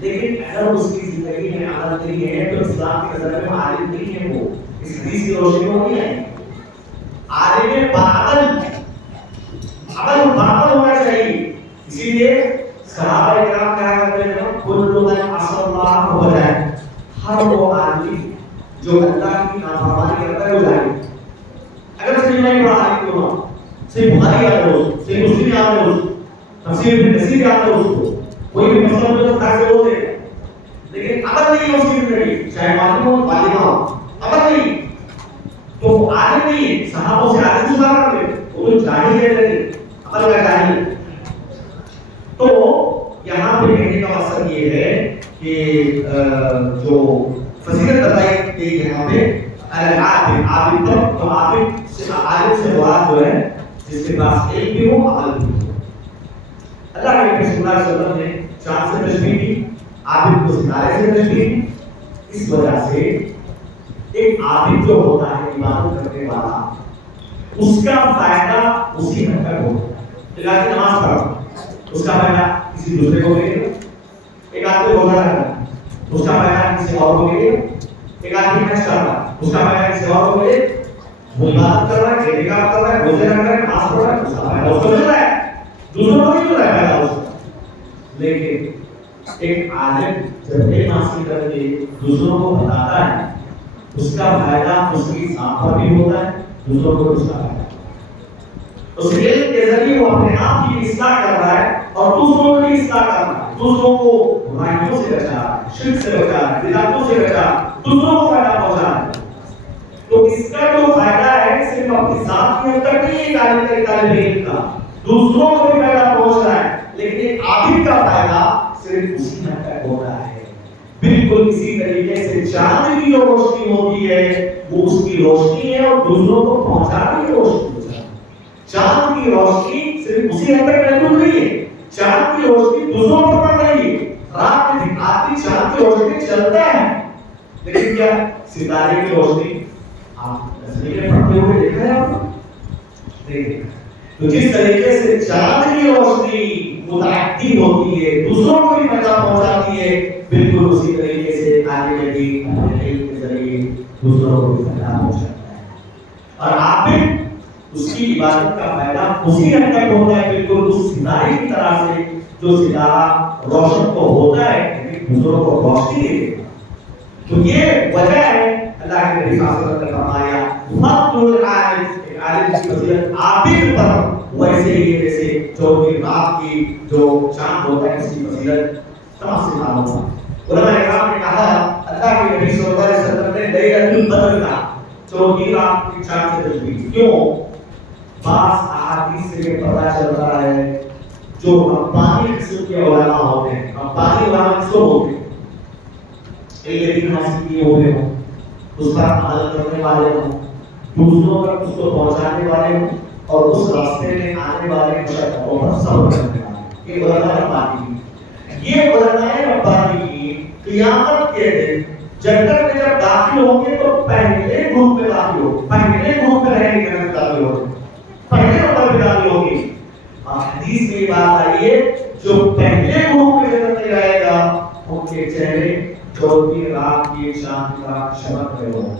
لیکن اگر اس کی زندگی میں عمل نہیں ہے تو اسلام کی نظر میں عالم نہیں ہے. وہ اس حدیث کی روشنی میں نہیں ہے. عالم باعمل، عمل باعمل ہونا چاہیے. اسی لیے صحابہ کرام کہا کرتے ہیں کل من عصى الله هو جاہل. ہر وہ آدمی جو اللہ کی نافرمانی کرتا ہے وہ جاہل. اگر صرف نہیں پڑھا ہے کیوں نہ صرف بخاری یاد رہو، صرف مسلم یاد رہو، تفسیر ابن کثیر یاد رہو، اس کو کوئی بھی مسئلہ جو تھا سے بول دے، لیکن عمل نہیں ہے اس کی زندگی، چاہے معلوم ہو معلوم ہو، عمل نہیں تو عالم نہیں. صحابوں سے عالم سے بات کرتے وہ جاہل کہتے تھے، عمل کا جاہل. تو یہاں پہ کہنے کا مقصد یہ ہے کہ جو فضیلت بتائی گئی یہاں پہ العابد، عابد تو عابد سے عالم سے مراد جو ہے جس کے پاس علم بھی ہو عمل بھی ہو. اللہ کے نبی صلی اللہ علیہ وسلم نے چاند سے تشبیہ دی، عابد کو ستارے سے تشبیہ دی. اس وجہ سے ایک عابد جو ہوتا ہے عبادت کرنے والا اس کا فائدہ اسی حد تک ہوتا ہے. علاقی نماز پڑھو اس کا فائدہ کسی دوسرے کو ملے گا. ایک آدمی روزہ رکھتا ہے اس کا فائدہ کسی اور کو ملے گا. ایک آدمی حج کر رہا ہے اس کا فائدہ کسی اور کو ملے گا. وہ عبادت کر رہا ہے، اعتکاف کر رہا ہے، روزے رکھ رہا ہے، نماز پڑھ رہا ہے، اس کا فائدہ اس کو مل رہا ہے، دوسروں کو نہیں مل رہا ہے فائدہ اس کا. لیکن ایک عالم جب علم حاصل کر کے دوسروں کو بتاتا ہے اس کا فائدہ اس کی ذات پر بھی ہوتا ہے، دوسروں کو اس کا فائدہ اس علم کے ذریعے وہ اپنے آپ کی اصلاح کر رہا ہے اور دوسروں کی اصلاح کر رہا ہے. دوسروں کو برائیوں سے بچا رہا ہے، شرک سے بچا رہا ہے، بدعتوں سے بچا رہا ہے، دوسروں کو فائدہ پہنچا رہا ہے. تو اس کا جو فائدہ ہے صرف اپنی ذات کی حد تک نہیں ہے طالب علم کا، دوسروں کو بھی فائدہ پہنچ رہا ہے. لیکن ایک عابد کا فائدہ صرف اسی حد تک ہو رہا ہے. بالکل اسی طریقے سے چاند کی جو روشنی ہوتی ہے وہ اس کی روشنی ہے اور دوسروں کو پہنچانے کی روشنی ہوتی ہے. چاند کی روشنی صرف اسی حد تک محدود نہیں ہے، چاند کی روشنی دوسروں پر پڑ رہی ہے. رات میں دکھاتی چاند کی روشنی چلتا ہے، لیکن کیا ستارے کی روشنی آپ تصویریں پڑھتے ہوئے دیکھا ہے آپ نے؟ تو جس طریقے سے چاند کی روشنی متعدی ہوتی ہے، دوسروں کو بھی فائدہ پہنچاتی ہے، بالکل اسی طریقے سے عالم دین اپنے علم کے ذریعے دوسروں کو بھی فائدہ پہنچاتا ہے. اور عابد اس کی عبادت کا فائدہ اسی حد تک ہوتا ہے بالکل اس ستارے کی طرح سے جو ستارہ روشن تو ہوتا ہے لیکن دوسروں کو روشنی دے دیتا ہے. تو یہ وجہ ہے اللہ کے نبی صلی اللہ علیہ وسلم نے فرمایا فضل العالم، عالم کی فضیلت عابد پر ویسے ہی جیسے چودھویں رات کی جو چاند ہوتا ہے اس کی فضیلت تمام سے معلوم ہوتا ہے. علماء کرام نے کہا اللہ کے نبی صلی اللہ علیہ وسلم نے لیلۃ القدر کا چودھویں رات کی چاند سے تشبیہ کی. کیوں؟ بعض احادیث سے یہ پتہ چلتا ہے جو ربانی قسم کے علماء ہوتے ہیں، ربانی علماء کس کو ہوتے ہیں؟ علم حاصل کیے ہوئے ہوں، اس پر عمل کرنے والے ہوں، دوسروں تک اس کو پہنچانے والے ہوں اور اس راستے میں آنے والے مشقتوں پر صبر کرنے والے. یہ علماء ربانی کی، یہ علماء ربانی کی قیامت کے دن جنت میں جب داخل ہوں گے تو پہلے گروپ میں داخل ہو، پہلے گروپ میں رہنے کے لیے داخل ہو، پہلے نمبر پہ داخل ہوگی. حدیث میں یہ بات آئی ہے جو پہلے گروپ میں جنت میں جائے گا ان کے چہرے چودھویں رات کی چاند کا چمک رہے ہوں.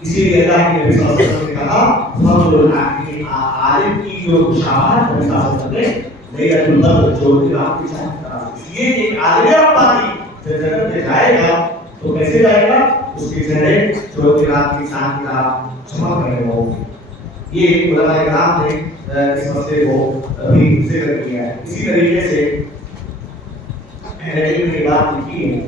اسی لیے اللہ کے نبی صلی اللہ علیہ وسلم نے کہا فضل العالم، عالم کی جو شفاعت نبی صلی اللہ علیہ وسلم نے لیلۃ القدر چودھویں رات کی چاند کا. اس لیے ایک عالم ربانی جب جنت میں جائے گا تو کیسے جائے گا؟ اس کے چہرے چودھویں رات کی چاند کا چمک رہے ہوں. یہ علماء کرام نے اس مسئلے کو بھی ذکر کیا ہے. اسی طریقے سے علم نے بات لکھی ہے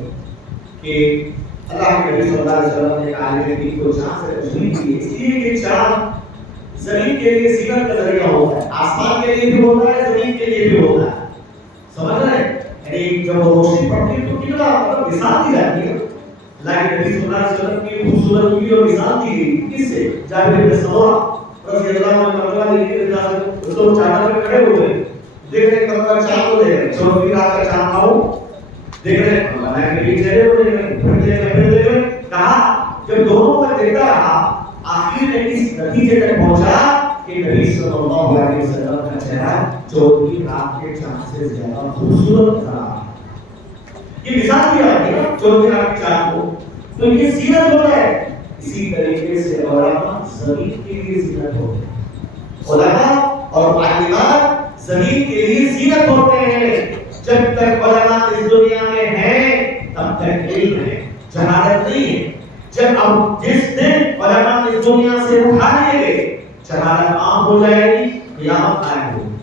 کہ اللہ کے نبی صلی اللہ علیہ وسلم نے عالم دین کو چاند سے تشبیہ کی، اس لیے کہ چاند زمین کے لیے زینت کا ذریعہ ہوتا ہے، آسمان کے لیے بھی ہوتا ہے، زمین کے لیے بھی ہوتا ہے. سمجھ رہے ہیں؟ یعنی جب وہ روشنی پڑتی ہے تو کتنا مطلب مثال دی جاتی ہے. اللہ کے نبی صلی اللہ علیہ وسلم کی خوبصورتی اور مثال دی گئی کس سے؟ جابر بن سمرہ رضی اللہ عنہ اس کو چادر پہ کھڑے ہوئے دیکھ رہے کب کا چاند کو دیکھ رہے چودھویں رات کا چاند آؤ دیکھ رہے ہیں مولانا کے لیے چہرے کو دیکھ رہے ہیں کہا جب دونوں کو دیکھتا رہا آخر میں اس نتیجے تک پہنچا کہ نبی صلی اللہ علیہ وسلم کا چہرہ چودھری رات کے چاند سے زیادہ خوبصورت تھا. یہ مثال دیا ہے نا چودھری رات کے چاند کو, تو یہ زینت ہوتا ہے. اسی طریقے سے علماء زمین کے لیے زینت ہوتے ہیں. علماء اور معلمات زمین کے لیے زینت ہوتے ہیں. جب تک علماء اس دنیا میں ہیں تب تک علم ہے, جہالت نہیں ہے. جب اب جس دن علماء اس دنیا سے اٹھا لیے گئے جہالت عام ہو جائے گی, قیامت قائم ہوگی.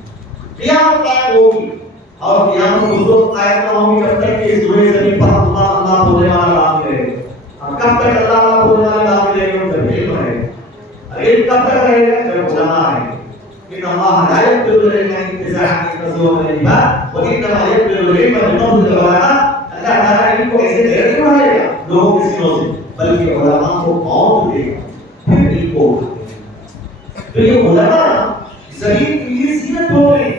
قیامت قائم ہوگی اور قیامت اس وقت قائم نہ ہوگی جب تک کہ سورہ زمین پر اللہ اللہ ہونے والا باقی رہے گا. اور کب تک اللہ اللہ ہونے والا باقی رہے گا؟ جب علم رہے گا. علم کب تک رہے گا؟ جب علماء رہے گا. ان اللہ لا يقبل العلم انتزاعا كذوب العباد وانما يقبل العلم بقبض العلماء. اللہ تعالیٰ علم کو ایسے دے نہیں بڑھائے گا لوگوں کے سینوں سے, بلکہ علماء کو موت دے گا پھر علم کو اٹھائے گا. تو یہ علماء زمین کے لیے زینت ہوتے ہیں,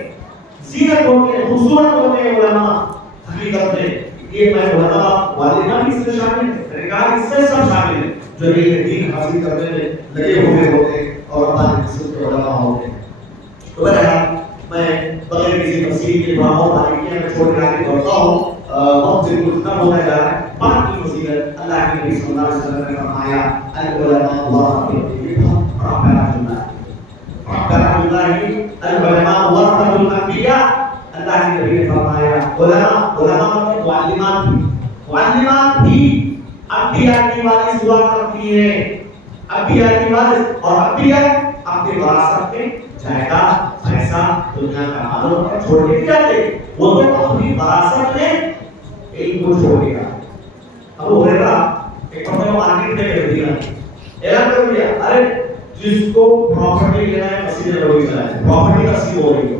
زینت ہوتے ہیں, خوبصورت ہوتے ہیں علماء. حقیقت میں یہ میں علماء والدہ بھی اس میں شامل ہیں, طریقہ اس سے سب شامل ہیں جو علم دین حاصل کرنے میں لگے ہوئے ہوتے ہیں اور ہمارے قسم کے علماء ہوتے ہیں. تو بہرحال میں بغیر کسی تفصیل کے دعاؤں باریکیاں میں چھوڑ کے آگے بڑھتا ہوں. وقت سے کچھ کم ہوتا جا رہا ہے. پانچ کی فضیلت اللہ کے نبی صلی اللہ علیہ وسلم نے فرمایا العلماء ورثۃ العلماء ورثۃ الانبیاء. اللہ کے نبی نے فرمایا علماء معلمات بھی انبیاء کی وارث ہوا کرتی ہیں. انبیاء کی وارث, اور انبیاء اپنے وراثت میں جائیداد پیسہ دنیا کا مال چھوڑ کے جاتے, وہ تو اپنی وراثت میں علم کو چھوڑ دیا. ابو ہریرہ ایک مرتبہ مارکیٹ میں گئے دیا, اعلان کر دیا ارے جس کو پراپرٹی لینا ہے مسجد نبوی جائے, پراپرٹی تقسیم ہو رہی ہے,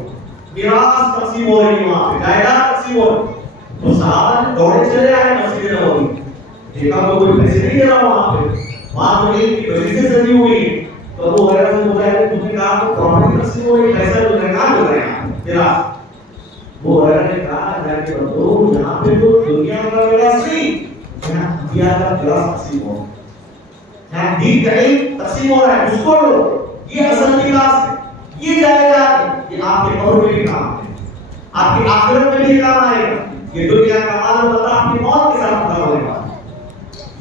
میراث تقسیم ہو رہی ہے, وہاں پہ جائیداد تقسیم ہو رہی ہے. تو صحابہ نے دوڑے چلے آئے مسجد نبوی, دیکھا تو کوئی پیسے نہیں دے رہا وہاں پہ, وہاں تو علم کی وجہ سے سجی ہوئی ہے. تو ابو ہریرہ سے پوچھا کہ تم نے کہا تو پراپرٹی تقسیم ہو رہی ہے, پیسہ تو کہاں ہو رہا ہے میراث. وہ ہریرہ نے کہا اللہ کے بندو یہاں پہ تو دنیا کا میراث نہیں, یہاں انبیاء کا میراث تقسیم ہو رہا ہے, یہاں دین کا علم تقسیم ہو رہا ہے, اس کو لو, یہ اصل میراث ہے, یہ جائیداد ہے, یہ آپ کے قبر میں بھی کام ہے, آپ کی آخرت میں بھی کام آئے گا. یہ دنیا کا مال و متاع آپ کی موت کے ساتھ ختم ہونے والا ہے.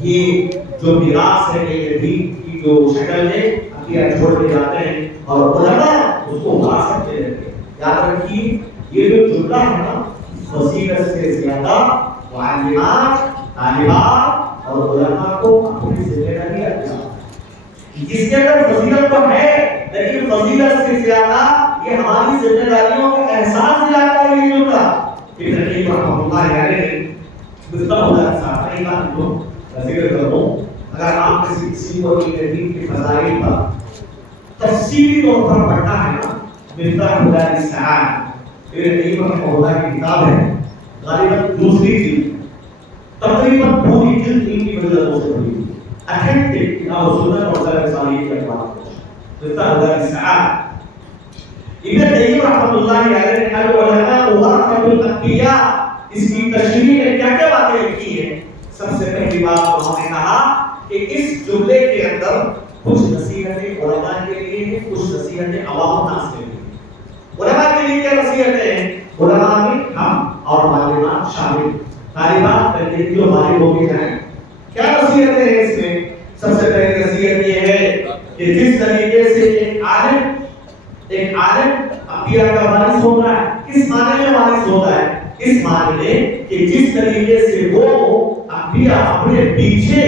یہ جو میراث ہے یہ دین کی جو شکل ہے انبیاء چھوڑ کے جاتے ہیں اور علماء اس کو وراثت دے دیتے ہیں. یاد رکھیے یہ جو جملہ ہے نا, فضیلت سے زیادہ معلمات, طالبات اور علماء کو اپنی ذمہ داری ادا کرنا. جس کے اندر فضیلت تو ہے لیکن فضیلت سے زیادہ یہ ہماری ذمہ داریوں کا احساس دلاتا ہے. یہ جملہ ابن القیم رحمۃ اللہ علیہ گفتگو ہوتا ساتھ نہیں بات کو ذکر کرتا ہوں. اگر آپ کسی کو دین کے فضائل پر تفصیلی طور پر پڑھنا ہے نا, مفتاح دار السعادہ ابن القیم رحمۃ اللہ کی کتاب ہے, غالباً دوسری جلد, تقریباً پوری جلد ان کی فضیلتوں سے بھری ہوئی, اتھینٹک کتاب سنت اور سلف صالحین کی بات ہے. مفتاح دار السعادہ ابن القیم رحمۃ اللہ علیہ نے العلماء ورثۃ الانبیاء, اس کی تشریح میں کیا کیا باتیں لکھی ہیں. سب سے پہلی بات انہوں نے کہا کہ اس جملے کے اندر کچھ نصیحتیں علماء کے لیے ہیں, کچھ نصیحتیں عوام الناس کے لیے. علماء کے لیے کیا نصیحتیں ہیں؟ علماء میں ہم اور معلومات شامل, طالبات پہلے جو ہماری ہو کے جائیں. کیا نصیحتیں ہیں اس میں؟ سب سے پہلی نصیحت یہ ہے کہ جس طریقے سے ایک عالم انبیاء کا وارث ہوتا ہے, کس معنی میں وارث ہوتا ہے؟ اس معنی میں کہ جس طریقے سے وہ انبیاء اپنے پیچھے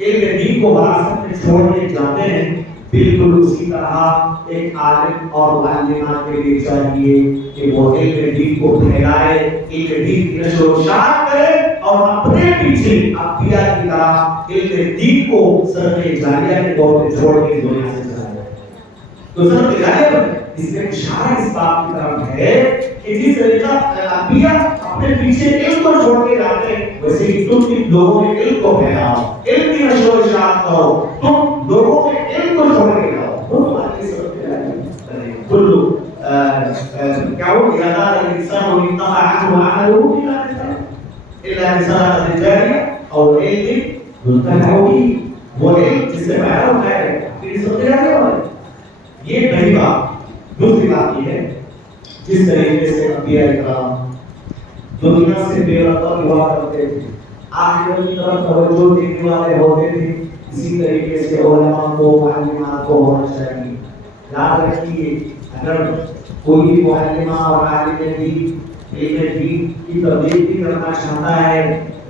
علم دین کو وراثت میں چھوڑ کے جاتے ہیں, بالکل اسی طرح ایک عالم اور معلمات کے لیے چاہیے کہ وہ علم دین کو پھیلائے, علم دین کی نشر و اشاعت کرے اور اپنے پیچھے انبیاء کی طرح علم دین کو صدقہ جاریہ کے طور پہ چھوڑ کے دنیا سے چلا جائے. تو صدقہ جاریہ پر اس میں اشارہ اس بات کی طرف ہے کہ جس طریقہ انبیاء اپنے پیچھے علم کو چھوڑ کے جاتے ہیں, ویسے ہی تم بھی لوگوں میں علم کو پھیلاؤ, علم کی نشر و اشاعت کرو, تم لوگوں میں علم کو چھوڑ کے جاؤ. وہ تمہاری سب سے کلو کیا وہ یادار الانسان انتہا عنہ عمله الا صدقۃ جاریہ اور علم ينتفع به، وہ علم جس سے فائدہ ہوتا ہے پھر صدقہ جاریہ ہوتا ہے. یہ پہلی بات. دوسری بات یہ ہے جس طریقے سے انبیاء کرام دنیا سے بے رغبت ہوا کرتے تھے، آخرت کی طرف توجہ دینے والے ہوتے تھے، اسی طریقے سے علماء کو معلمات کو ہونا چاہیے. یاد رکھیے اگر کوئی بھی معلمہ اور عالم دین علم دین کی تبلیغ بھی کرنا چاہتا ہے،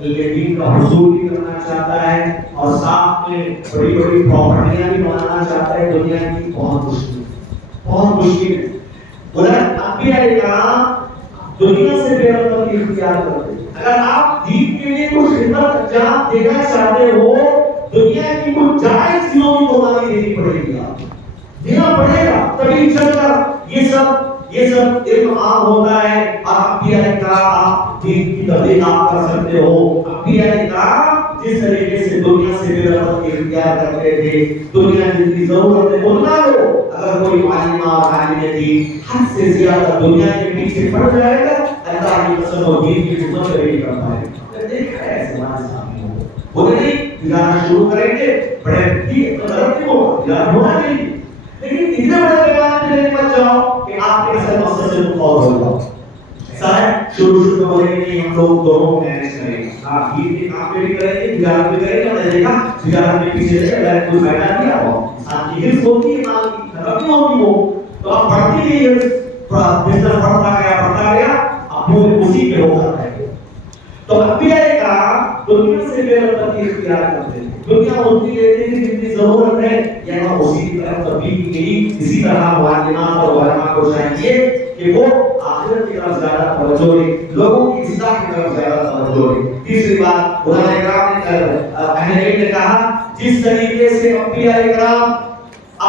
علم دین کا حصول بھی کرنا چاہتا ہے اور ساتھ میں بڑی بڑی پراپرٹیاں بھی بنانا چاہتا ہے دنیا کی، بہت مشکل ہے. انبیاء کرام دنیا سے بے رغبت اختیار کرتے. اگر آپ دین کے لیے کچھ خدمت انجام دینا چاہتے ہو، دنیا کی کچھ جائز چیزوں کی قربانی دینی پڑے گی، آپ دینا پڑے گا، تبھی چل کر یہ سب علم عام ہوتا ہے. اور انبیاء کرام آپ دین کی تبلیغ آپ کر سکتے ہو. انبیاء کرام جس طریقے سے دنیا سے بے رغبت اختیار کرتے تھے، دنیا جن کی ضرورت ہے وہ نہ لو. اگر کوئی معلمہ اور عالم دین حد سے زیادہ دنیا کے پیچھے پڑ جائے گا، اللہ کی قسم وہ دین کی خدمت نہیں کر پائے گا. دیکھا ہے ایسے ہمارے سامنے وہ نہیں گزارنا شروع کریں گے، بڑے غلطی ہونا چاہیے، لیکن اتنے بڑے پیمانے پہ نہیں مت جاؤ کہ آپ کے اصل مقصد سے مخالف ہو جاؤ. ایسا ہے شروع میں بولیں گے ہم لوگ دونوں مینج کریں گے، آپ یہ بھی کام بھی کریں گے، تجارت بھی کریں گے. ہم نے دیکھا تجارت کے پیچھے سے اگر کوئی فائدہ دیا ہو، آپ کی ہرس ہوتی ہے، مال کی طرف نہیں ہوتی وہ، تو آپ بڑھتی گئی ہرس، بزنس بڑھتا گیا، آپ اسی پہ ہو جاتا ہے. تو انبیاء کرام دنیا سے بے رغبت اختیار کرتے ہیں، دنیا ہوتی لیتے ہیں جتنی ضرورت ہے یہاں اسی کی طرف تبلیغ کی گئی. اسی طرح معلمات اور علماء کو چاہیے کہ وہ آخرت کی طرف زیادہ توجہ دیں، لوگوں کی اصلاح کی طرف زیادہ توجہ دیں. تیسری بات علماء کرام نے اہل علم نے کہا جس طریقے سے انبیاء کرام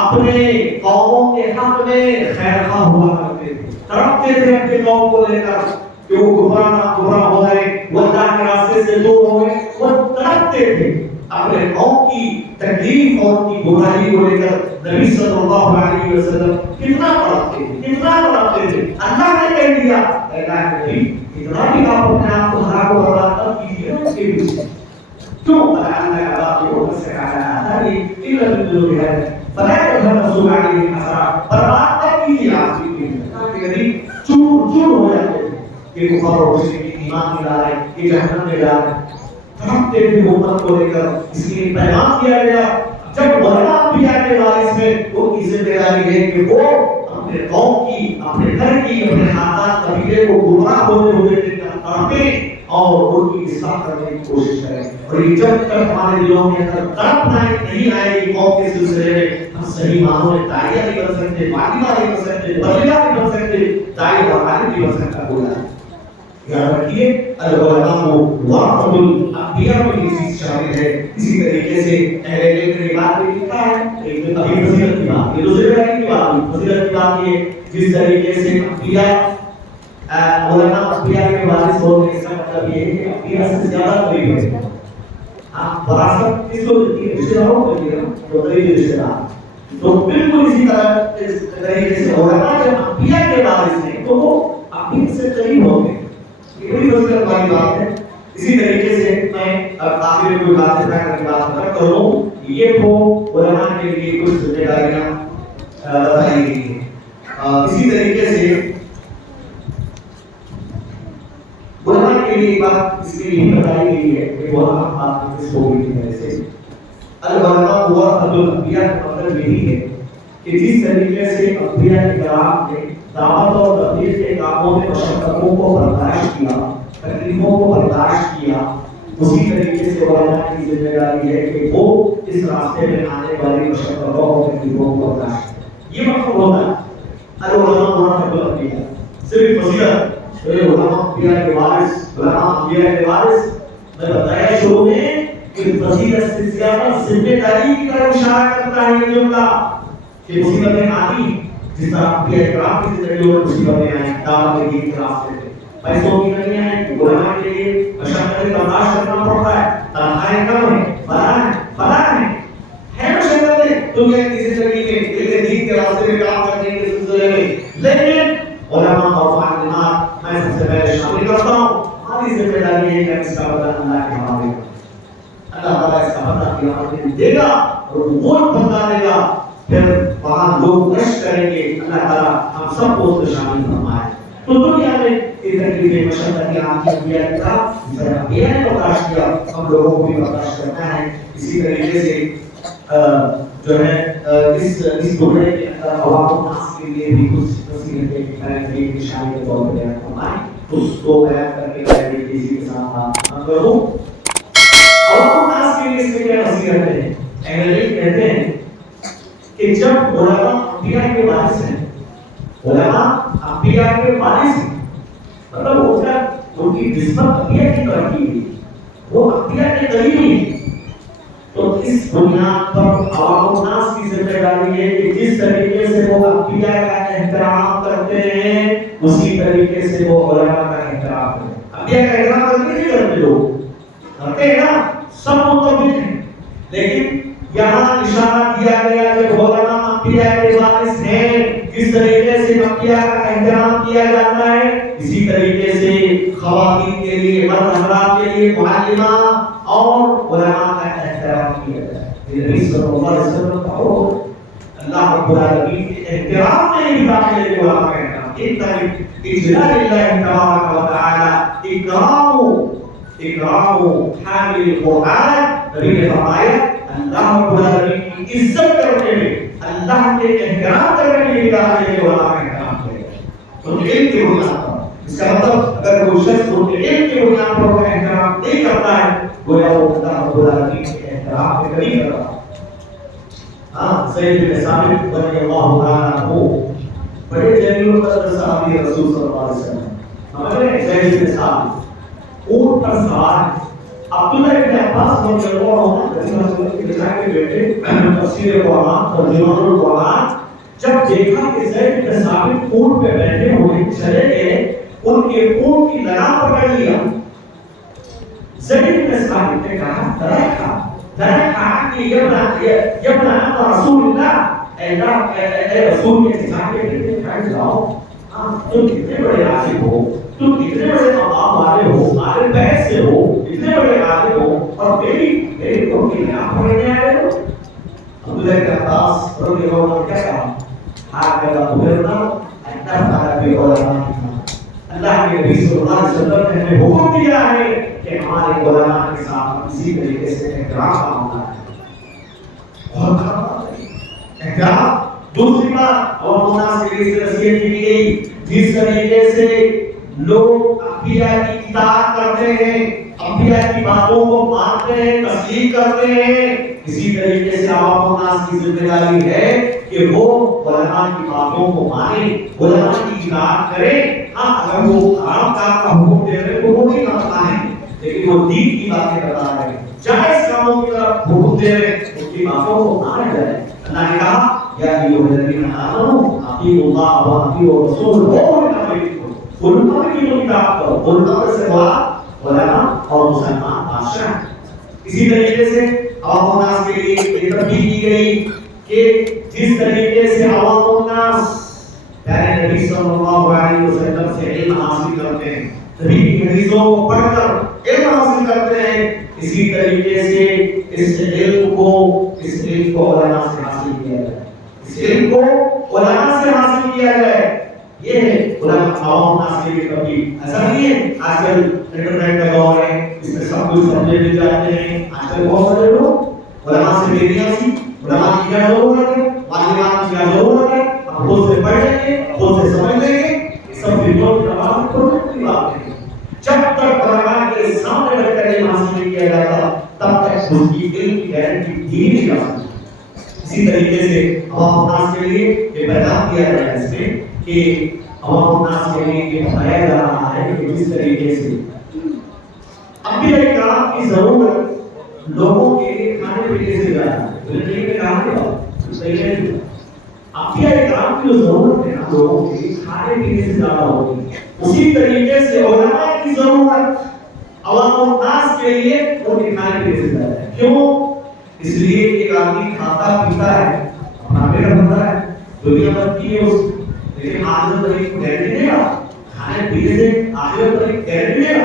اپنے قوموں کے حق میں خیر خواہ ہوا کرتے تھے، تڑپتے تھے اپنے قوم کو لے کر کہ وہ گمراہ ہو گئے، وہ اللہ کے راستے سے دور ہو گئے، وہ تڑپتے تھے اپنے قوم کی تکلیف اور ان کی گمراہی کو لے کر. نبی صلی اللہ علیہ وسلم کتنا تڑپتے تھے. اللہ نے کہہ دیا نبی اتنا بھی آپ اپنے آپ کو ہلاک و برباد مت کیجیے اس کے پیچھے کیوں؟ اللہ کا آپ کو سے کہا تھا کہ علم جو ہے فلا تذهب نفسك عليهم حسرات، برباد مت کیجیے آپ کی زندگی. چور ہو جاتے تھے کہ کفر اور مشرکین ایمان میں لا رہے ہیں، کہ جہنم میں لا رہے ہیں. تڑپتے تھے امت کو لے کر. اس لیے پیغام دیا گیا جب ورنہ انبیاء کے وارث میں ان کی ذمہ داری ہے کہ وہ اپنے قوم کی، اپنے گھر کی، اپنے خاندان قبیلے کو گمراہ ہوتے ہوئے تڑپیں اور ان کی اصلاح کرنے کی کوشش کریں. اور یہ جب تک ہمارے دلوں میں اندر تڑپ نہیں آئے گی قوم کے سلسلے میں، ہم صحیح معنوں میں داعیہ نہیں بن سکتے، معلمہ نہیں بن سکتے، مبلغ نہیں بن سکتے، داعی اور عالم نہیں بن سکتا. بولا یاد رکھیے العلماء ورثۃ الانبیاء میں یہ چیز شامل ہے. اسی طریقے سے اہل علم نے بات بھی لکھا ہے، ایک ابھی فضیلت کی بات، یہ دوسرے کی بات، فضیلت کی بات یہ جس طریقے سے انبیاء علماء انبیاء کے وارث ہونے کا مطلب یہ ہے کہ انبیاء سے زیادہ قریب ہے. آپ وراثت کس کو ملتی ہے؟ رشتہ داروں کو ملتی ہے، تو قریبی رشتہ دار. تو بالکل اسی طریقے سے علماء جب انبیاء کے وارث ہیں تو وہ انبیاء سے قریب ہوں گے. یہ بڑی فضیلت والی بات ہے. اسی طریقے سے میں آخر میں کوئی بات کرنے کی بات کر کروں، یہ وہ علماء کے لیے کچھ ذمہ داریاں بتائی گئی ہیں. اسی طریقے سے علماء کے لیے بات اس لیے بتائی گئی ہے کہ وہ ہم آپ کی سوچ کی وجہ سے العلماء ورثۃ الانبیاء کا مطلب یہی ہے کہ جس طریقے سے انبیاء کرام نے دعوت اور تبلیغ کے کاموں میں مشقتوں کو برداشت کیا، تکلیفوں کو برداشت کیا، اسی طریقے سے علماء کی ذمہ داری ہے کہ وہ اس راستے میں آنے والی مشقتوں اور تکلیفوں کو برداشت کریں. یہ مطلب ہوتا ہے العلماء ورثۃ الانبیاء. صرف فضیلت علماء انبیاء کے وارث، علماء انبیاء کے وارث میں بتایا شروع میں کہ فضیلت سے زیادہ ذمہ داری کی طرف اشارہ کرتا ہے یہ جملہ کہ مصیبتیں آتی جس طرح انبیاء کرام کی زندگی میں مصیبتیں آئیں، دعوت دین کے راستے میں پیسوں کی کمی ہے، علماء کے لیے مشقتیں برداشت کرنا پڑتا ہے، تنخواہیں کم ہیں، فلاں ہے مشقتیں دنیا کی زندگی میں، علم دین کے راستے میں کام کرنے کے سلسلے میں. لیکن علماء اور معلمات میں سب سے پہلے شامل کرتا ہوں. ہماری ذمہ داری ہے نہیں کہ اس کا بدلہ اللہ کے حوالے کر، اللہ تعالیٰ اس کا بدلہ قیامت کے دن دے گا اور وہ بدلہ دے گا، پھر وہاں لوگ رش کریں گے۔ اللہ تعالیٰ ہم سب کو اس میں شامل فرمائے۔ تو دنیا میں یہ تکلیفیں مشقتیں آتی ہیں، یہ ہے برداشت کیا، ہم لوگوں کو بھی برداشت کرنا ہے۔ اسی طریقے سے جو ہے اس دنیا کے اندر عوام الناس کے لیے بھی کچھ نصیحتیں شامل کے طور پر بیان فرمائیں، اس کو بیان کر کے میں تیزی کے ساتھ ہم کروں۔ عوام الناس کے لیے اس میں کیا نصیحت ہے؟ اہل علم کہتے ہیں کہ جب علماء انبیاء کے وارث ہیں، علماء انبیاء کے وارث ہیں، مطلب وہ کیا ان کی نسبت انبیاء کی طرف کی گئی، وہ انبیاء کے قریب ہیں، تو اس بنیاد پر عوام الناس کی ذمہ داری ہے کہ جس طریقے سے وہ انبیاء کا احترام کرتے ہیں اسی طریقے سے وہ علماء کا احترام کریں۔ انبیاء کا احترام کرتے نہیں کرتے لوگ، کرتے ہیں نا، سب متفق ہیں، لیکن یہاں اشارہ کیا گیا کہ علماء انبیاء کے وارث ہیں، کس طریقے سے انبیاء کا احترام کیا جاتا ہے اسی طریقے سے خواتین کے لیے، مرد حضرات کے لیے معلمہ اور علماء کا احترام کیا جائے۔ نبی صلی اللہ علیہ وسلم کا اللہ رب العالمین کے احترام میں ہی داخل ہے علماء کا احترام۔ اجلال اللہ تبارک و تعالی اکرام حامل القرآن، نبی نے فرمایا اللہ رب العالمین کی عزت کرنے میں، اللہ کے احترام کرنے میں داخل ہے علماء کا احترام کیا جائے۔ تو علم کی بنیاد پر، اس کا مطلب اگر کوئی شخص علم کی بنیاد پر احترام نہیں کرتا ہے گویا وہ اللہ رب العالمین کے احترام کے قریب کر رہا ہے۔ ہاں، زید بن ثابت رضی اللہ عنہ عنہ بڑے جلیل القدر صحابی رسول صلی اللہ علیہ وسلم، ہمارے زید بن ثابت اونٹ پر سوار ہے۔ عبداللہ بن عباس رضی اللہ عنہ رسول کے کے بیٹے تفسیر قرآن ترجمہ القرآن جب دیکھا کہ زید بن ثابت اونٹ پہ بیٹھے ہوئے چلے گئے، ان کے اونٹ کی لگام پکڑ لیا۔ زید بن ثابت نے کہا درکھا کہ یبن رسول اللہ، اے رسول کے صحابے بیٹے بیٹھ جاؤ، تم کتنے بڑے عالم ہو، تم کتنے بڑے مقام والے ہو، ہمارے بحث سے ہو، اتنے بڑے عالم ہو، اور میری قوم کی لگام پکڑنے آئے ہو۔ عبداللہ بن عباس رضی اللہ عنہ کیا کہا؟ ہاکذا امرنا ان نفعل بعلمائنا، اللہ کے نبی صلی اللہ علیہ وسلم نے ہمیں حکم دیا ہے کہ ہمارے علماء کے ساتھ اسی طریقے سے احترام کا معاملہ ہے۔ بہت احترام۔ دوسری بات عوام الناس کے لیے نصیحت کی گئی، جس طریقے سے لوگ انبیاء کی اطاعت کرتے ہیں، انبیاء کی باتوں کو مانتے ہیں، تصدیق کرتے ہیں، اسی طریقے سے عوام الناس کی ذمہ داری ہے کہ وہ علماء کی باتوں کو مانیں، علماء کی اطاعت کریں۔ ہاں، اگر وہ حرام کام کا حکم دے رہے تو وہ نہیں مانیں، لیکن وہ دین کی باتیں بتا رہے ہیں، جائز کاموں کی طرف حکم دے رہے ہیں، ان کی باتوں کو مانا جائے۔ اللہ نے کہا یا ایھا الذین آمنوا اطیعوا اللہ واطیعوا الرسول واولوا الامر منکم، کی اطاعت کرو۔ علماء سے مراد علماء اور مسلمان بادشاہ۔ اسی طریقے سے عوام الناس کے لیے یہ تنبیہ کی گئی کہ جس طریقے سے عوام الناس پیارے نبی صلی اللہ علیہ وسلم سے علم حاصل کرتے ہیں، نبی کی حدیثوں کو پڑھ کر علم حاصل کرتے ہیں، اسی طریقے سے اس علم کو علماء سے حاصل کیا جائے، اس علم کو علماء سے حاصل کیا جائے۔ یہ ہے علماء عوام الناس کے لیے تنبیہ۔ ایسا نہیں ہے آج کل انٹرنیٹ کا دور ہے، اس میں سب کچھ سمجھے مل جاتے ہیں۔ آج کل بہت سارے لوگ علماء سے بے نیازی، علماء کی کیا ضرورت ہے، معلومات کی کیا ضرورت ہے، ہم خود سے پڑھ لیں گے، خود سے سمجھ لیں گے، یہ سب فکروں کی تمام چھوٹی کی بات ہے۔ جب تک علماء کے سامنے بیٹھ کر علم حاصل نہیں کیا جاتا تب تک اس کی علم کی گارنٹی دی نہیں جا سکتی۔ اسی طریقے سے عوام الناس کے لیے یہ پیغام دیا گیا ہے اس میں کہ عوام الناس کے لیے یہ بتایا جا رہا ہے کہ جس طریقے سے انبیاء کرام کی ضرورت لوگوں کے لیے کھانے پینے سے زیادہ ہے۔ انبیاء کرام کی جو ضرورت ہے لوگوں کے لیے کھانے پینے سے زیادہ ہوتی ہے، اسی طریقے سے علماء کی ضرورت عوام الناس کے لیے ان کے کھانے پینے سے زیادہ ہے۔ کیوں؟ اس لیے ایک آدمی کھاتا پیتا ہے، اپنا پیٹ بھرتا ہے، دنیا بنتی ہے اس، لیکن آخرت پر ایک گارنٹی دے گا، کھانے پینے سے آخرت پر ایک گارنٹی دے گا۔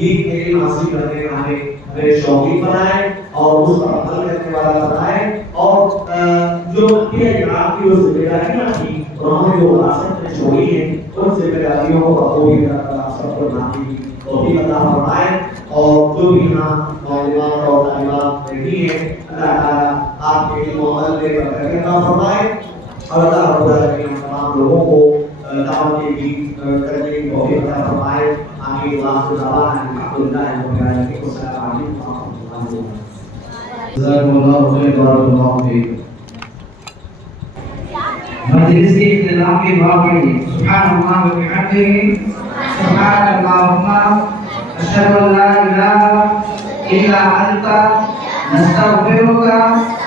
دین کے علم حاصل کرنے والے ہمیں شوقین بنائے اور اس پر عمل کرنے والا بنائے اور جو انبیاء کرام کی وہ ذمہ داریاں تھیں انہوں نے جو وراثت میں چھوڑی ہیں ان ذمہ داریوں کو بخوبی سب کو نبھانے کی توفیق عطا فرمائے اور جو بھی یہاں نوجوان اور طالبات بیٹھی ہیں اللہ تعالیٰ آپ کے علم و عمل میں برکت عطا فرمائے اور اللہ رب العالمین ہم تمام لوگوں کو دعوت کی کرنے کی توفیق عطا فرمائے آمین وآخر دعوانا الحمدللہ رب العالمین والسلام علیکم ورحمۃ اللہ وبرکاتہ جزاکم اللہ خیر بارک اللہ فیکم مجلس کے اختتام کی دعا پڑھیے سبحان اللہ و بحمدہ سبحان اللہم اشہد ان لا الہ الا انت نستغفرک